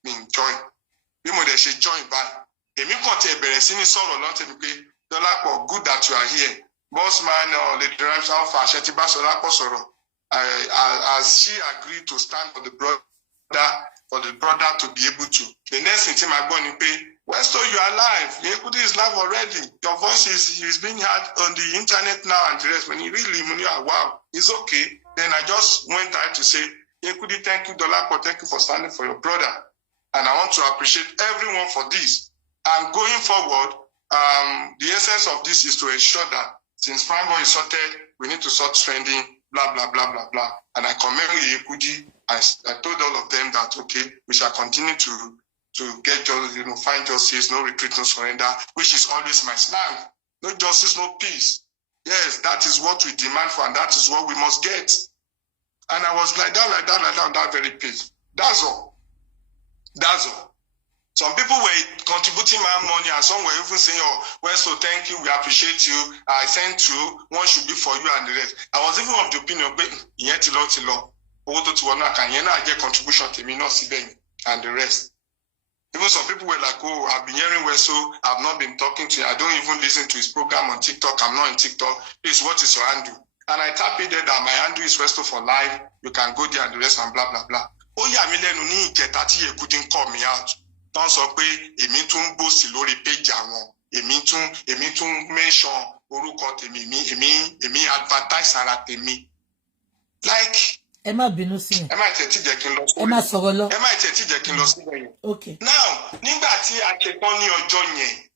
me join. We must join back. If you can't tell Beresini solo not to pay $1 good that you are here. Bossman or the drives alpha Shetiba Solako Soro. As she agreed to stand for the brother to be able to. The next thing I'm going to pay, Westo, you are live. Yekudi is live already. Your voice is being heard on the internet now and the rest. When you really, when you are wow, it's okay. Then I just went out to say, Yekudi, thank you, Dolako, thank you for standing for your brother. And I want to appreciate everyone for this. And going forward, the essence of this is to ensure that since Prime is sorted, we need to start trending, blah, blah, blah, blah, blah. And I commend Yekudi. I told all of them that, okay, we shall continue to get justice, find justice, no retreat, no surrender, which is always my stand. No justice, no peace. Yes, that is what we demand for, and that is what we must get. And I was like that, on that very page. That's all. That's all. Some people were contributing my money, and some were even saying, oh, well, so thank you, we appreciate you. I sent you, one should be for you and the rest. I was even of the opinion, but yet tilo. I get contribution to me, not see and the rest. Even some people were like, oh, I've been hearing Westo, I've not been talking to you. I don't even listen to his program on TikTok. I'm not on TikTok. Please, what is your handle? And I tap it there that my handle is Westo for life. You can go there and the rest and blah, blah, blah. Oh, yeah, you couldn't call me out. Don't so pay a meeting boast lori page a meeting mention oruko temi me advertise ara temi. Like Emma Binusi. Emma teti jẹ́ kí n lọ. Emma sọ̀rọ̀ lọ. Emma teti jẹ́ kí n lọ síbẹ̀ yẹn. Okay. Now, nígbà tí a ṣe tán ní ọjọ́ yẹn,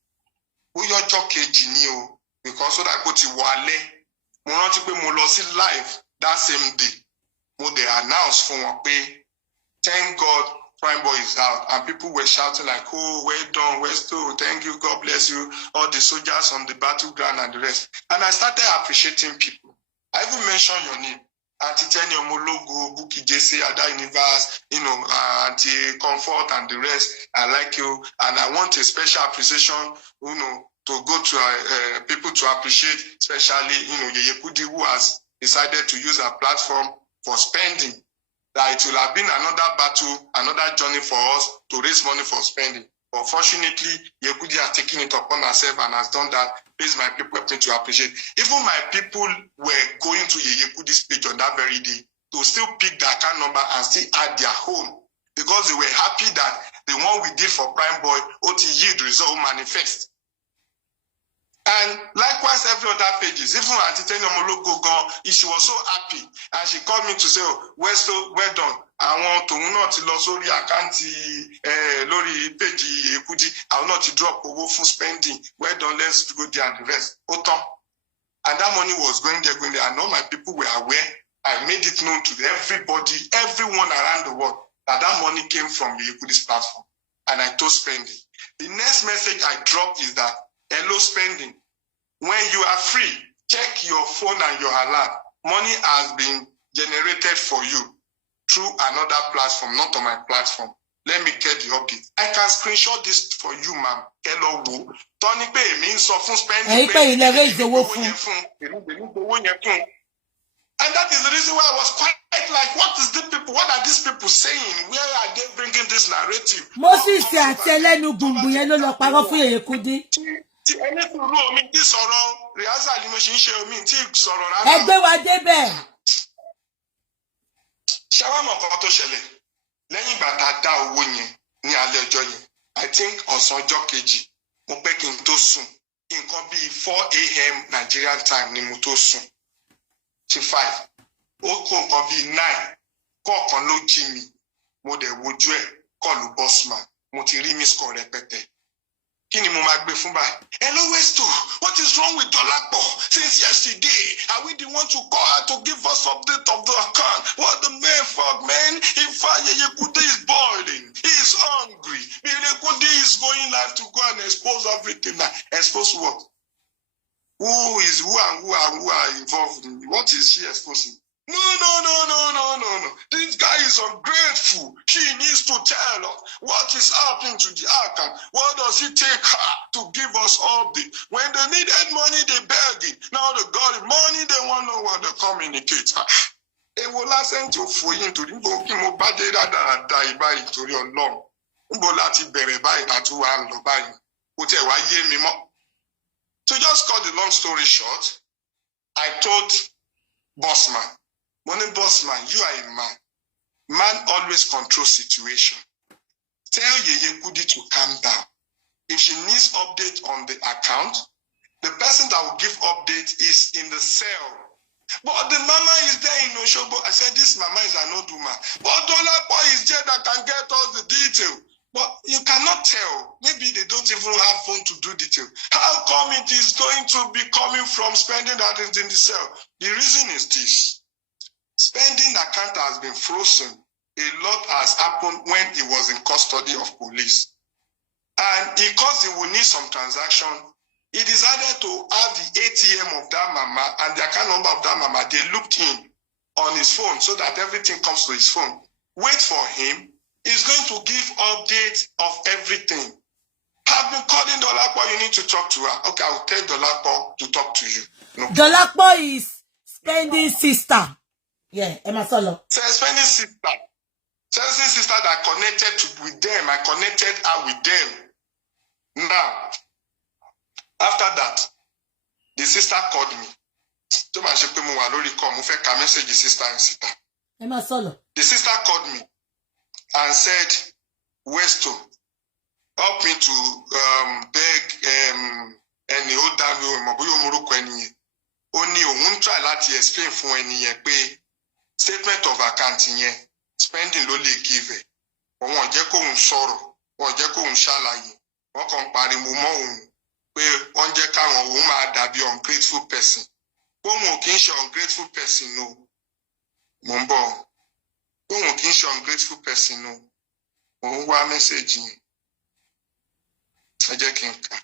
ó yọjọ́ kejì ni o, because ó dà pé ó ti wọ alẹ́. Mo rántí pé mo lọ sí live that same day. Mo dey announce fún wọn pé thank God Prime Boy is out, and people were shouting like, oh, well done, Westo, thank you, God bless you, all the soldiers on the battleground and the rest. And I started appreciating people. I even mentioned your name. Anti-Tenio Mologo, Buki JC, Ada Universe, Anti Comfort and the rest. I like you. And I want a special appreciation, to go to people to appreciate, especially, Yeyekudi, who has decided to use a platform for spending. That it will have been another battle, another journey for us to raise money for spending. But fortunately, Yekudi has taken it upon herself and has done that. Please, my people, help me to appreciate. Even my people were going to Yekudi's page on that very day to still pick the account number and still add their own, because they were happy that the one we did for Prime Boy, OT yield result manifest. And likewise, every other pages, even Anti-Tenio Mologo gone, she was so happy. And she called me to say, oh, Westo, well done. I want to not lose all the account, lori page Yekudi. I will not drop over full spending. Well done, let's go there and the rest. Otom. And that money was going there. And all my people were aware. I made it known to everybody, everyone around the world, that money came from Yekudi's platform. And I told spending. The next message I dropped is that, hello spending. When you are free, check your phone and your alert. Money has been generated for you through another platform, not on my platform. Let me get the update. I can screenshot this for you, ma'am. Hello, who? Tony pay means so fun spending. And that is the reason why I was quite like, what is the people? What are these people saying? Where are they bringing this narrative? Moses ṣe àtẹlẹ́nu gbùngbùn yẹn ló lọ parọ́ fún Yeyekudi. Ẹgbẹ́ wa débẹ̀. Ṣáwámọ̀ kan tó ṣẹlẹ̀ lẹ́yìn ìgbà tá a dá owó yẹn ní alẹ́ ọjọ́ yẹn. I think ọ̀sán ọjọ́ kejì mo pẹ́ kí n tó sùn. Nǹkan bíi 4 a.m. Nigerian time ni mo tó sùn. Ti 5. Ó kó nǹkan bíi 9. Kọ̀ọ̀kan ló jí mi. Mo dẹ̀ wojú ẹ̀. call Bossman. Mo ti rí miss call rẹpẹtẹ. Kí ni mo máa gbé fún báyìí? Hello Westo, what is wrong with Dolapo? Since yesterday, are we the one to call her to give us update of the account? What the man fuck, man? If Yekude is boiling, he is hungry. Yekude is going live to go and expose everything. Expose what? Who are involved in? What is she exposing? No. This guy is ungrateful. She needs to tell us what is happening to the account. What does it take her to give us update? When they needed money, they begged. Now they got the money, they want to know what they communicate. It will last until for you to the So just cut the long story short, I told Bossman, Money Bossman, you are a man. Man always controls situation. Tell Yeye Kudi to calm down. If she needs update on the account, the person that will give update is in the cell. But the mama is there in Oshobo. I said, this mama is an old woman. But Dolapo is there that can get us the detail. But you cannot tell. Maybe they don't even have phone to do detail. How come it is going to be coming from spending that is in the cell? The reason is this. Spending account has been frozen. A lot has happened when he was in custody of police. And because he will need some transaction, he decided to have the ATM of that mama and the account number of that mama. They looked in on his phone so that everything comes to his phone. Wait for him. He's going to give updates of everything. I've been calling Dolapo, you need to talk to her. Okay, I will tell Dolapo to talk to you. No. Dolapo is spending sister. Yeah, Emma Solo. So spending sister. Spending sister that connected with them. I connected her with them. Now, after that, the sister called me. So my shepe mo wa lori call, mo fẹ́ ka message sister and sister. Emma Solo. The sister called me and said, Westo, help me to beg any old dame Mabuyo Muruko eniye. Oni òun try láti explain fún eniye pé statement of account yẹn spending ló lè give ẹ. Wọ́n jẹ́ kó un sọ̀rọ̀, wọ́n jẹ́ kó un ṣàlàyé. Wọ́n kàn pariwo mọ́ òun pé wọ́n jẹ́ káwọn òun máa dàbí ungrateful person. Òun kì í ṣe ungrateful person no. Mo ń bọ̀. Òun kì í ṣe ungrateful person no. Òun wá message yẹn. Ẹ jẹ́ kí n kà.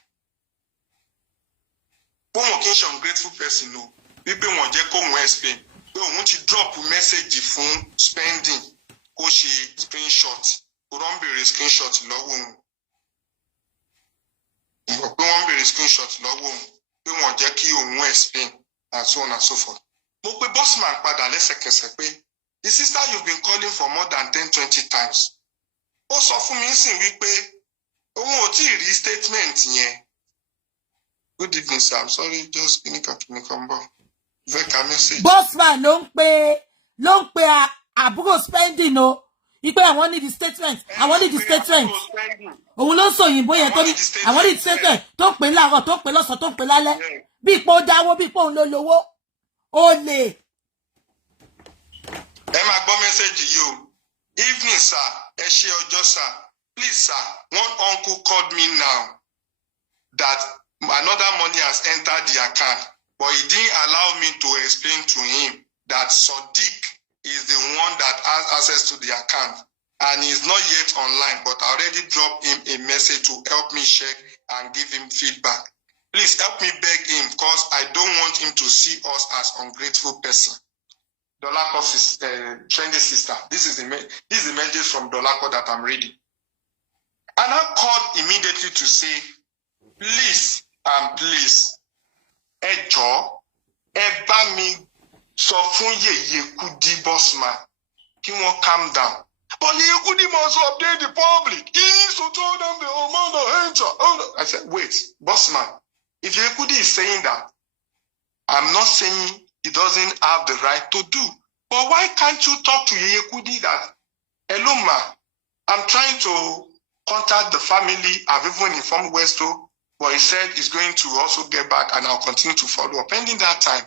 Òun kì í ṣe ungrateful person no. Wípé wọ́n jẹ́ kó òun explain. Pé òun ti drop message fún spending. Kó ṣe screenshot. Kó rán bèrè screenshot lọ́wọ́ òun. Pé wọ́n bèrè screenshot lọ́wọ́ òun. Pé wọ́n jẹ́ kí òun explain and so on and so forth. Mo pe Bossman padà lẹ́sẹ̀kẹsẹ̀ pé the sister you've been calling for more than 10-20 times. Ó sọ fún mi sìn wípé òun ò tí ì rí statement yẹn. Good evening, sir. I'm sorry, just come back. Veka message. Bossman ló ń pe àbúrò spending o. Ipe àwọn need the statement. Àwọn need the statement. Òun ló ń sọ òyìnbó yẹn tó ní àwọn need the statement tó ń pè láàárọ̀, tó ń pè lọ́sàn, tó ń pè lálẹ́. Bí ipò dáwó, bí ipò òun ló lówó. Ó lè. Ẹ máa gbọ́ message yìí o. Evening, sir. Ẹ ṣé ọjọ́, sir. Please, sir. One uncle called me now that another money has entered the account, but he didn't allow me to explain to him that Sadiq is the one that has access to the account and he's not yet online, but I already dropped him a message to help me check and give him feedback. Please help me beg him because I don't want him to see us as ungrateful person. Dolako's trendy sister. This is the message from Dolako that I'm reading. And I called immediately to say, please and please, ẹ jọ̀ọ́, ẹ bá mi sọ fún Yeye Kudi Bossman kí wọ́n calm down. But Yeye Kudi must update the public. He needs to tell them the amount of entry. I said, wait, Bossman, if Yeye Kudi is saying that, I'm not saying he doesn't have the right to do. But why can't you talk to Yeye Kudi that, hello ma, I'm trying to contact the family. I've even informed Westo, but he said he's going to also get back and I'll continue to follow up. Pending that time,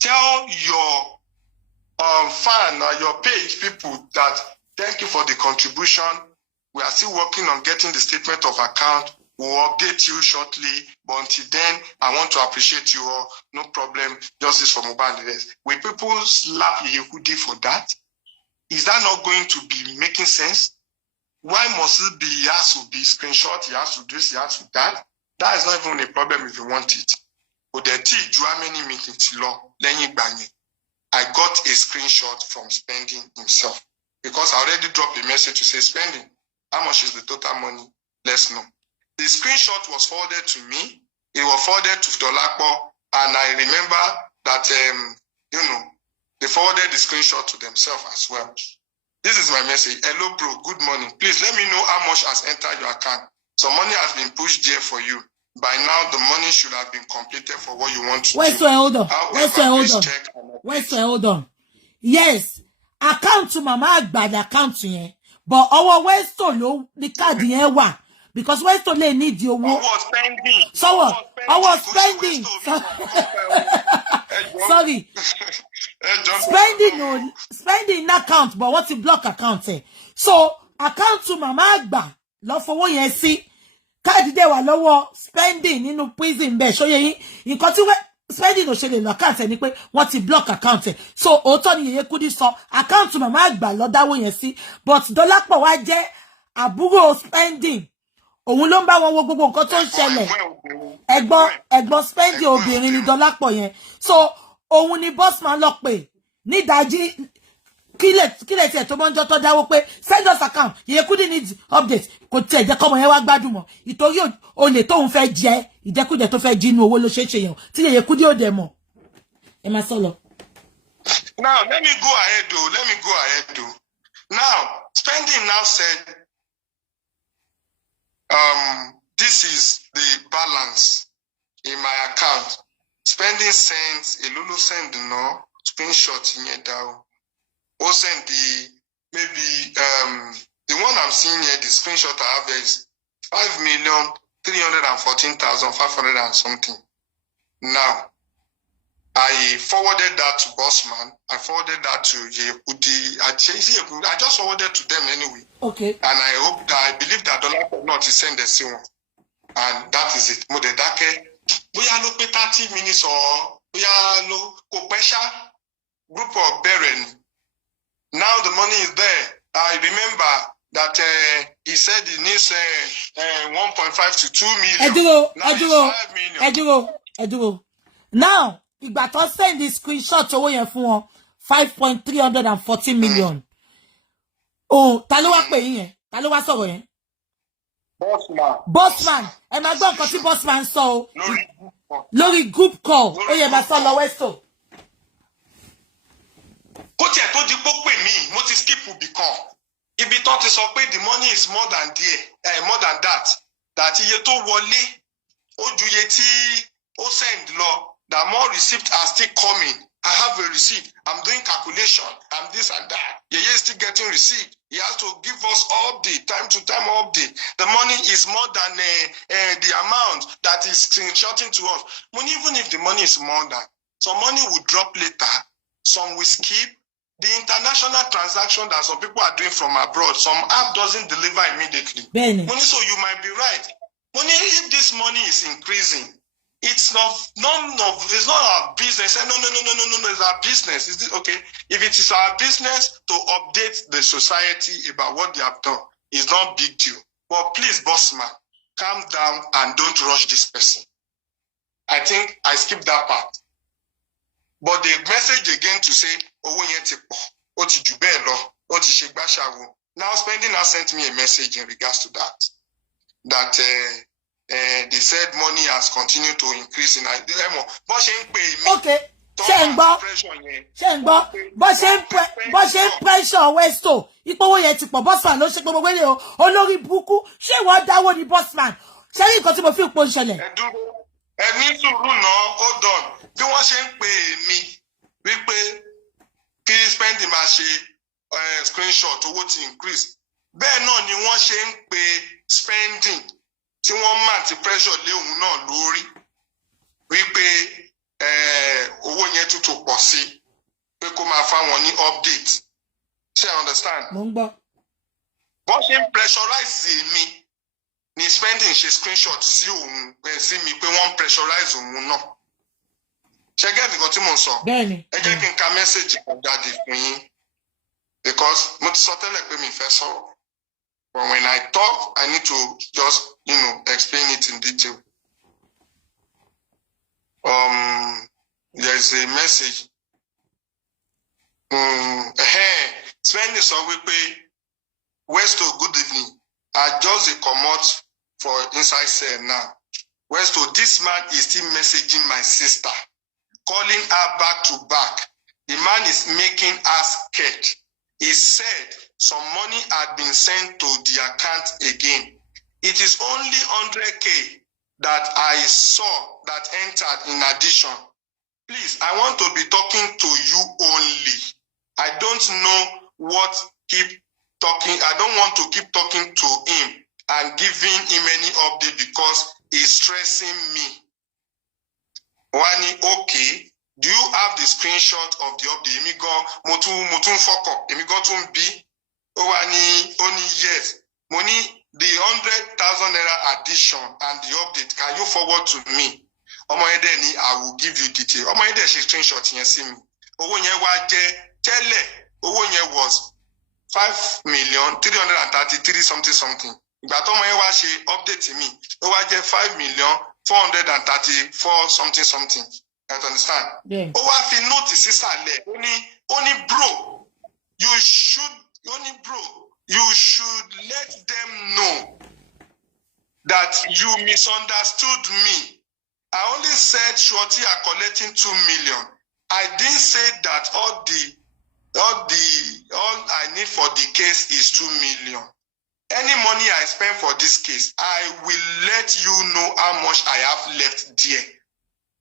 tell your fan or your page people that thank you for the contribution. We are still working on getting the statement of account. We'll update you shortly. But until then, I want to appreciate you all. No problem. Justice for Mohbad and the rest. Will people slap Yehudi for that? Is that not going to be making sense? Why must it be, he has to be screenshot, he has to do this, he has to do that? That is not even a problem if you want it. But the how many meetings law, I got a screenshot from Spending himself. Because I already dropped a message to say, Spending, how much is the total money? Let's know. The screenshot was forwarded to me. It was forwarded to Dolapo. And I remember that, they forwarded the screenshot to themselves as well. This is my message. Hello, bro. Good morning. Please let me know how much has entered your account. Some money has been pushed there for you. By now, the money should have been completed for what you want to do. Hold on. Yes, account to Mama Agbada account yẹn. But our Westo lo the card yẹn wà. Because Westo le need your work. So what? Our spending. Sorry. Spending account, but what's the block account? So account to Mama Agba. Lọ fowó yẹn sí. Card de wà lọ́wọ́ Spending nínú prison be. Show ye nǹkan tí Spending ò ṣe lè lọ account ẹ ni pé wọ́n ti block account ẹ. So òótọ́ ni Yeyekudi sọ account to Mama Agba lọ dáwó yẹn sí. But Dolapo wá jẹ́ àbúrò Spending. Òun ló ń bá wọn wo gbogbo nǹkan tó ń ṣẹlẹ̀. Ẹ̀gbọ́n Spending obìnrin ni Dolapo yẹn. So òun ni Bossman lọ pè ní ìdájí kílẹ̀ tí ẹ̀ tó mọ́ ń jọ́ tó dáwó pé send us account Yeyekudi needs update kò tí ẹ̀ jẹ́ kọ́mọ yẹn wá gbádùn mọ́ ìtorí olè tóun fẹ́ jẹ ìjẹkújẹ tó fẹ́ jí inú owó ló ṣe é ṣe yẹn tí Yeyekudi ò dẹ̀ mọ̀ ẹ máa sọ lọ. Now let me go ahead though. Now Spending now said this is the balance in my account. Spending sends a Lulu send no screenshot in here down. Or send maybe the one I'm seeing here, the screenshot I have is 5,314,500 and something. Now I forwarded that to Bossman. I forwarded that to Yehudi. I just forwarded to them anyway. Okay. And I believe that Dolapo not to send the same one. And that is it. Bóyá ló pé 30 minutes or bóyá ló kò pẹ́ ṣá group of Beren. Now the money is there. I remember that he said he needs 1.5 to 2 million. Eduro. Now, ìgbà tó send the screenshot owó yẹn fún wọn 5.340 million. Oh, ta ló wá pè yín yẹn? Ta ló wá sọ̀rọ̀ yẹn? Bossman. Ẹ máa gbọ́ nǹkan tí Bossman sọ o. Lórí group call. Ó yẹ máa sọ lọ Westo. Kó tiẹ̀ tó di pé pè mí, mo ti skip Ubicon. Ibi tó ti sọ pé the money is more than that. That iye tó wọlé, ó ju iye tí ó send lọ. That more receipts are still coming. I have a receipt. I'm doing calculation. I'm this and that. Yeye is still getting receipt. He has to give us update, time to time update. The money is more than the amount that is screenshotting to us. Money, even if the money is more than, some money will drop later, some will skip. The international transaction that some people are doing from abroad, some app doesn't deliver immediately. Money, so you might be right. Money, if this money is increasing, it's not our business. No, it's our business. Is it okay? If it is our business to update the society about what they have done, it's not big deal. But please, Bossman, calm down and don't rush this person. I think I skipped that part. But the message again to say, now Spending has sent me a message in regards to that. That they said money has continued to increase in okay. Shengba. Bó ṣe pressure Westo. Ipowo yẹn ti pọ̀ Bossman ló ṣe gbogbo wele o. Olórí burúkú. Ṣé wọ́n dáwọ́ ní Bossman? Ṣé rí nǹkan tí mo fi pò ń ṣẹlẹ̀? Ẹ ní sùúrù náà, hold on. Bí wọ́n ṣe ń pè mí wípé kí Spending máa ṣe screenshot owó ti increase. Bẹ́ẹ̀ náà ni wọ́n ṣe ń pè Spending tí wọ́n máa ti pressure lé òun náà lórí wípé owó yẹn tún tó pọ̀ sí pé kó máa fáwọn ní update. Ṣé I understand? Mo ń gbọ́. Bossman pressurize me. Ni spending she screenshot see me pé wọ́n pressurize òun náà. Ṣé get nǹkan tí mo sọ? Bẹ́ẹ̀ni. Ẹ jẹ́ kí n ka message kan jáde fún yín. Because mo ti sọ tẹ́lẹ̀ pé mi fẹ́ sọ̀rọ̀. But when I talk, I need to just, explain it in detail. There's a message. Spending sọ wípé Westo, good evening. I just a commot for inside cell now. Westo, this man is still messaging my sister, calling her back to back. The man is making us scared. He said some money had been sent to the account again. It is only 100K that I saw that entered in addition. Please, I want to be talking to you only. I don't know what keep talking. I don't want to keep talking to him and giving him any update because he's stressing me. Wani, okay. Do you have the screenshot of the update? Emigo, motun foko. Emigo tun bi. Wani, only yes. Money, the 100,000 naira addition and the update. Can you forward to me? Omoyede, I will give you detail. Omoyede, she screenshot here, see me. Owoye wa je tele. Owoye was 5,333,000 something. Ìgbà tó Omoye wa ṣe update me. Ó wá jẹ́ 5,434,000 something. You understand? Yeah. Ó wá fi notice sísàlẹ̀. Only bro, you should let them know that you misunderstood me. I only said Shorty are collecting 2 million. I didn't say that all I need for the case is 2 million. Any money I spend for this case, I will let you know how much I have left there.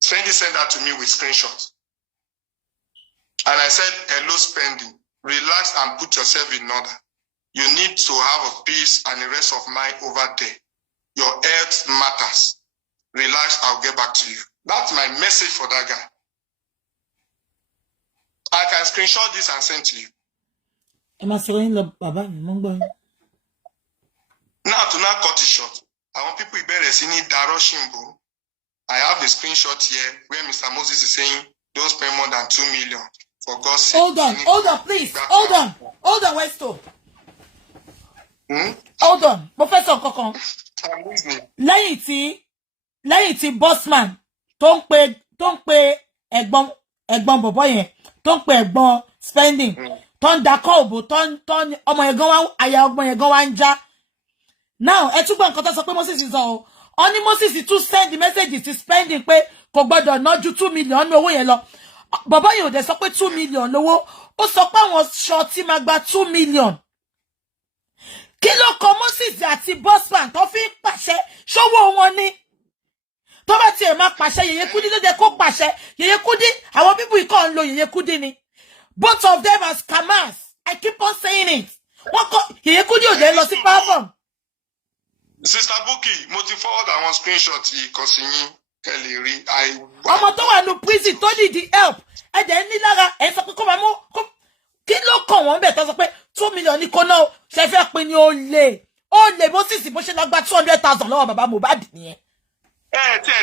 Spendy sent that to me with screenshots. And I said, hello, Spendy. Relax and put yourself in order. You need to have a peace and the rest of mind over there. Your health matters. Relax, I'll get back to you. That's my message for that guy. I can screenshot this and send to you. Now, to not cut it short, I want people to better see Daro Shimbo. I have the screenshot here where Mr. Moses is saying, don't spend more than 2 million. For God's sake. Hold on, please. Hold on, Westo. Hold on, Professor Kokon. Lẹ́yìn tí Bossman tó ń pe ẹ̀gbọ́n bọ̀bọ́ yẹn tó ń pe ẹ̀gbọ́n spending tó ń dakọ́ òbò tó ń ọmọ ẹ̀gbọ́n wa àyà ọgbọ́n ẹ̀gbọ́n wa ń já. Now ẹ tún gbọ́ nǹkan tó sọ pé Moses sọ o ó ní Moses tún send the message to spending pé kò gbọ́dọ̀ ná ju 2 million owó yẹn lọ. Bọ̀bọ́ yẹn ò dẹ̀ sọ pé 2 million lówó ó sọ pé àwọn ṣọ́ọ̀tì máa gba 2 million. Kí ló kọ Moses àti Bossman tó fi ń pàṣẹ ṣówó wọn ni? Tó bá tiẹ̀ máa pàṣẹ Yèyé Kúdí ló jẹ́ kó pàṣẹ Yèyé Kúdí àwọn people yìí kàn ń lo Yèyé Kúdí ni. Both of them as scammers. I keep on saying it. Wọ́n kọ́ Yèyé Kúdí ò dé lọ sí platform. Sister Buki, mo ti forward àwọn screenshot yìí kan sí yín kẹ́lẹ̀ rí. Ọmọ tó wà ní prison tó need the help. Ẹ dẹ̀ ní lára ẹ sọ pé kó máa mú kí ló kàn wọ́n bẹ̀ tó sọ pé 2 million ní kó náà ṣe fẹ́ pin ní olè Moses bó ṣe lọ gba 200,000 lọ́wọ́ bàbá Mohbad nìyẹn.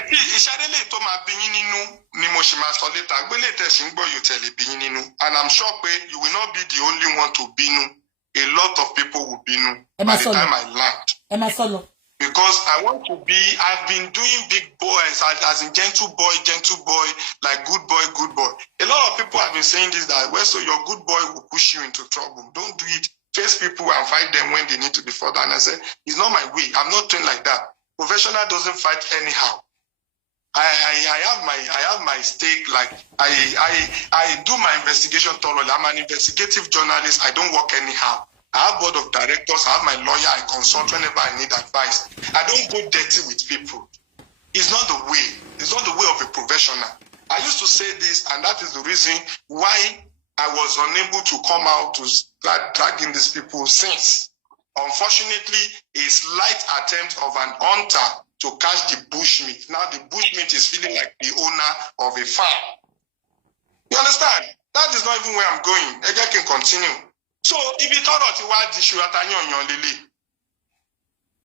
Tí ìṣàdélé tó máa bí yín nínú ni mo ṣì máa sọ létà gbélé tẹ̀sí ń gbọ́ yóò tẹ̀lé bí yín nínú and I'm sure pé you will not be the only one to bínú. A lot of people will bínú by the time I land. Ẹ máa sọ lọ. Because I want to be, I've been doing big boys, as in gentle boy, like good boy. A lot of people have been saying this, that Westo, your good boy will push you into trouble. Don't do it. Face people and fight them when they need to be fought. And I said, it's not my way. I'm not doing like that. Professional doesn't fight anyhow. I have my stake, like I do my investigation thoroughly. I'm an investigative journalist. I don't work anyhow. I have board of directors, I have my lawyer, I consult whenever I need advice. I don't go dirty with people. It's not the way. It's not the way of a professional. I used to say this, and that is the reason why I was unable to come out to start dragging these people since. Unfortunately, a slight attempt of an hunter to catch the bushmeat. Now the bushmeat is feeling like the owner of a farm. You understand? That is not even where I'm going. I can continue. So ibi tọ́rọ̀ ti wá di ṣùgbọ́n ta yàn lélẹ̀.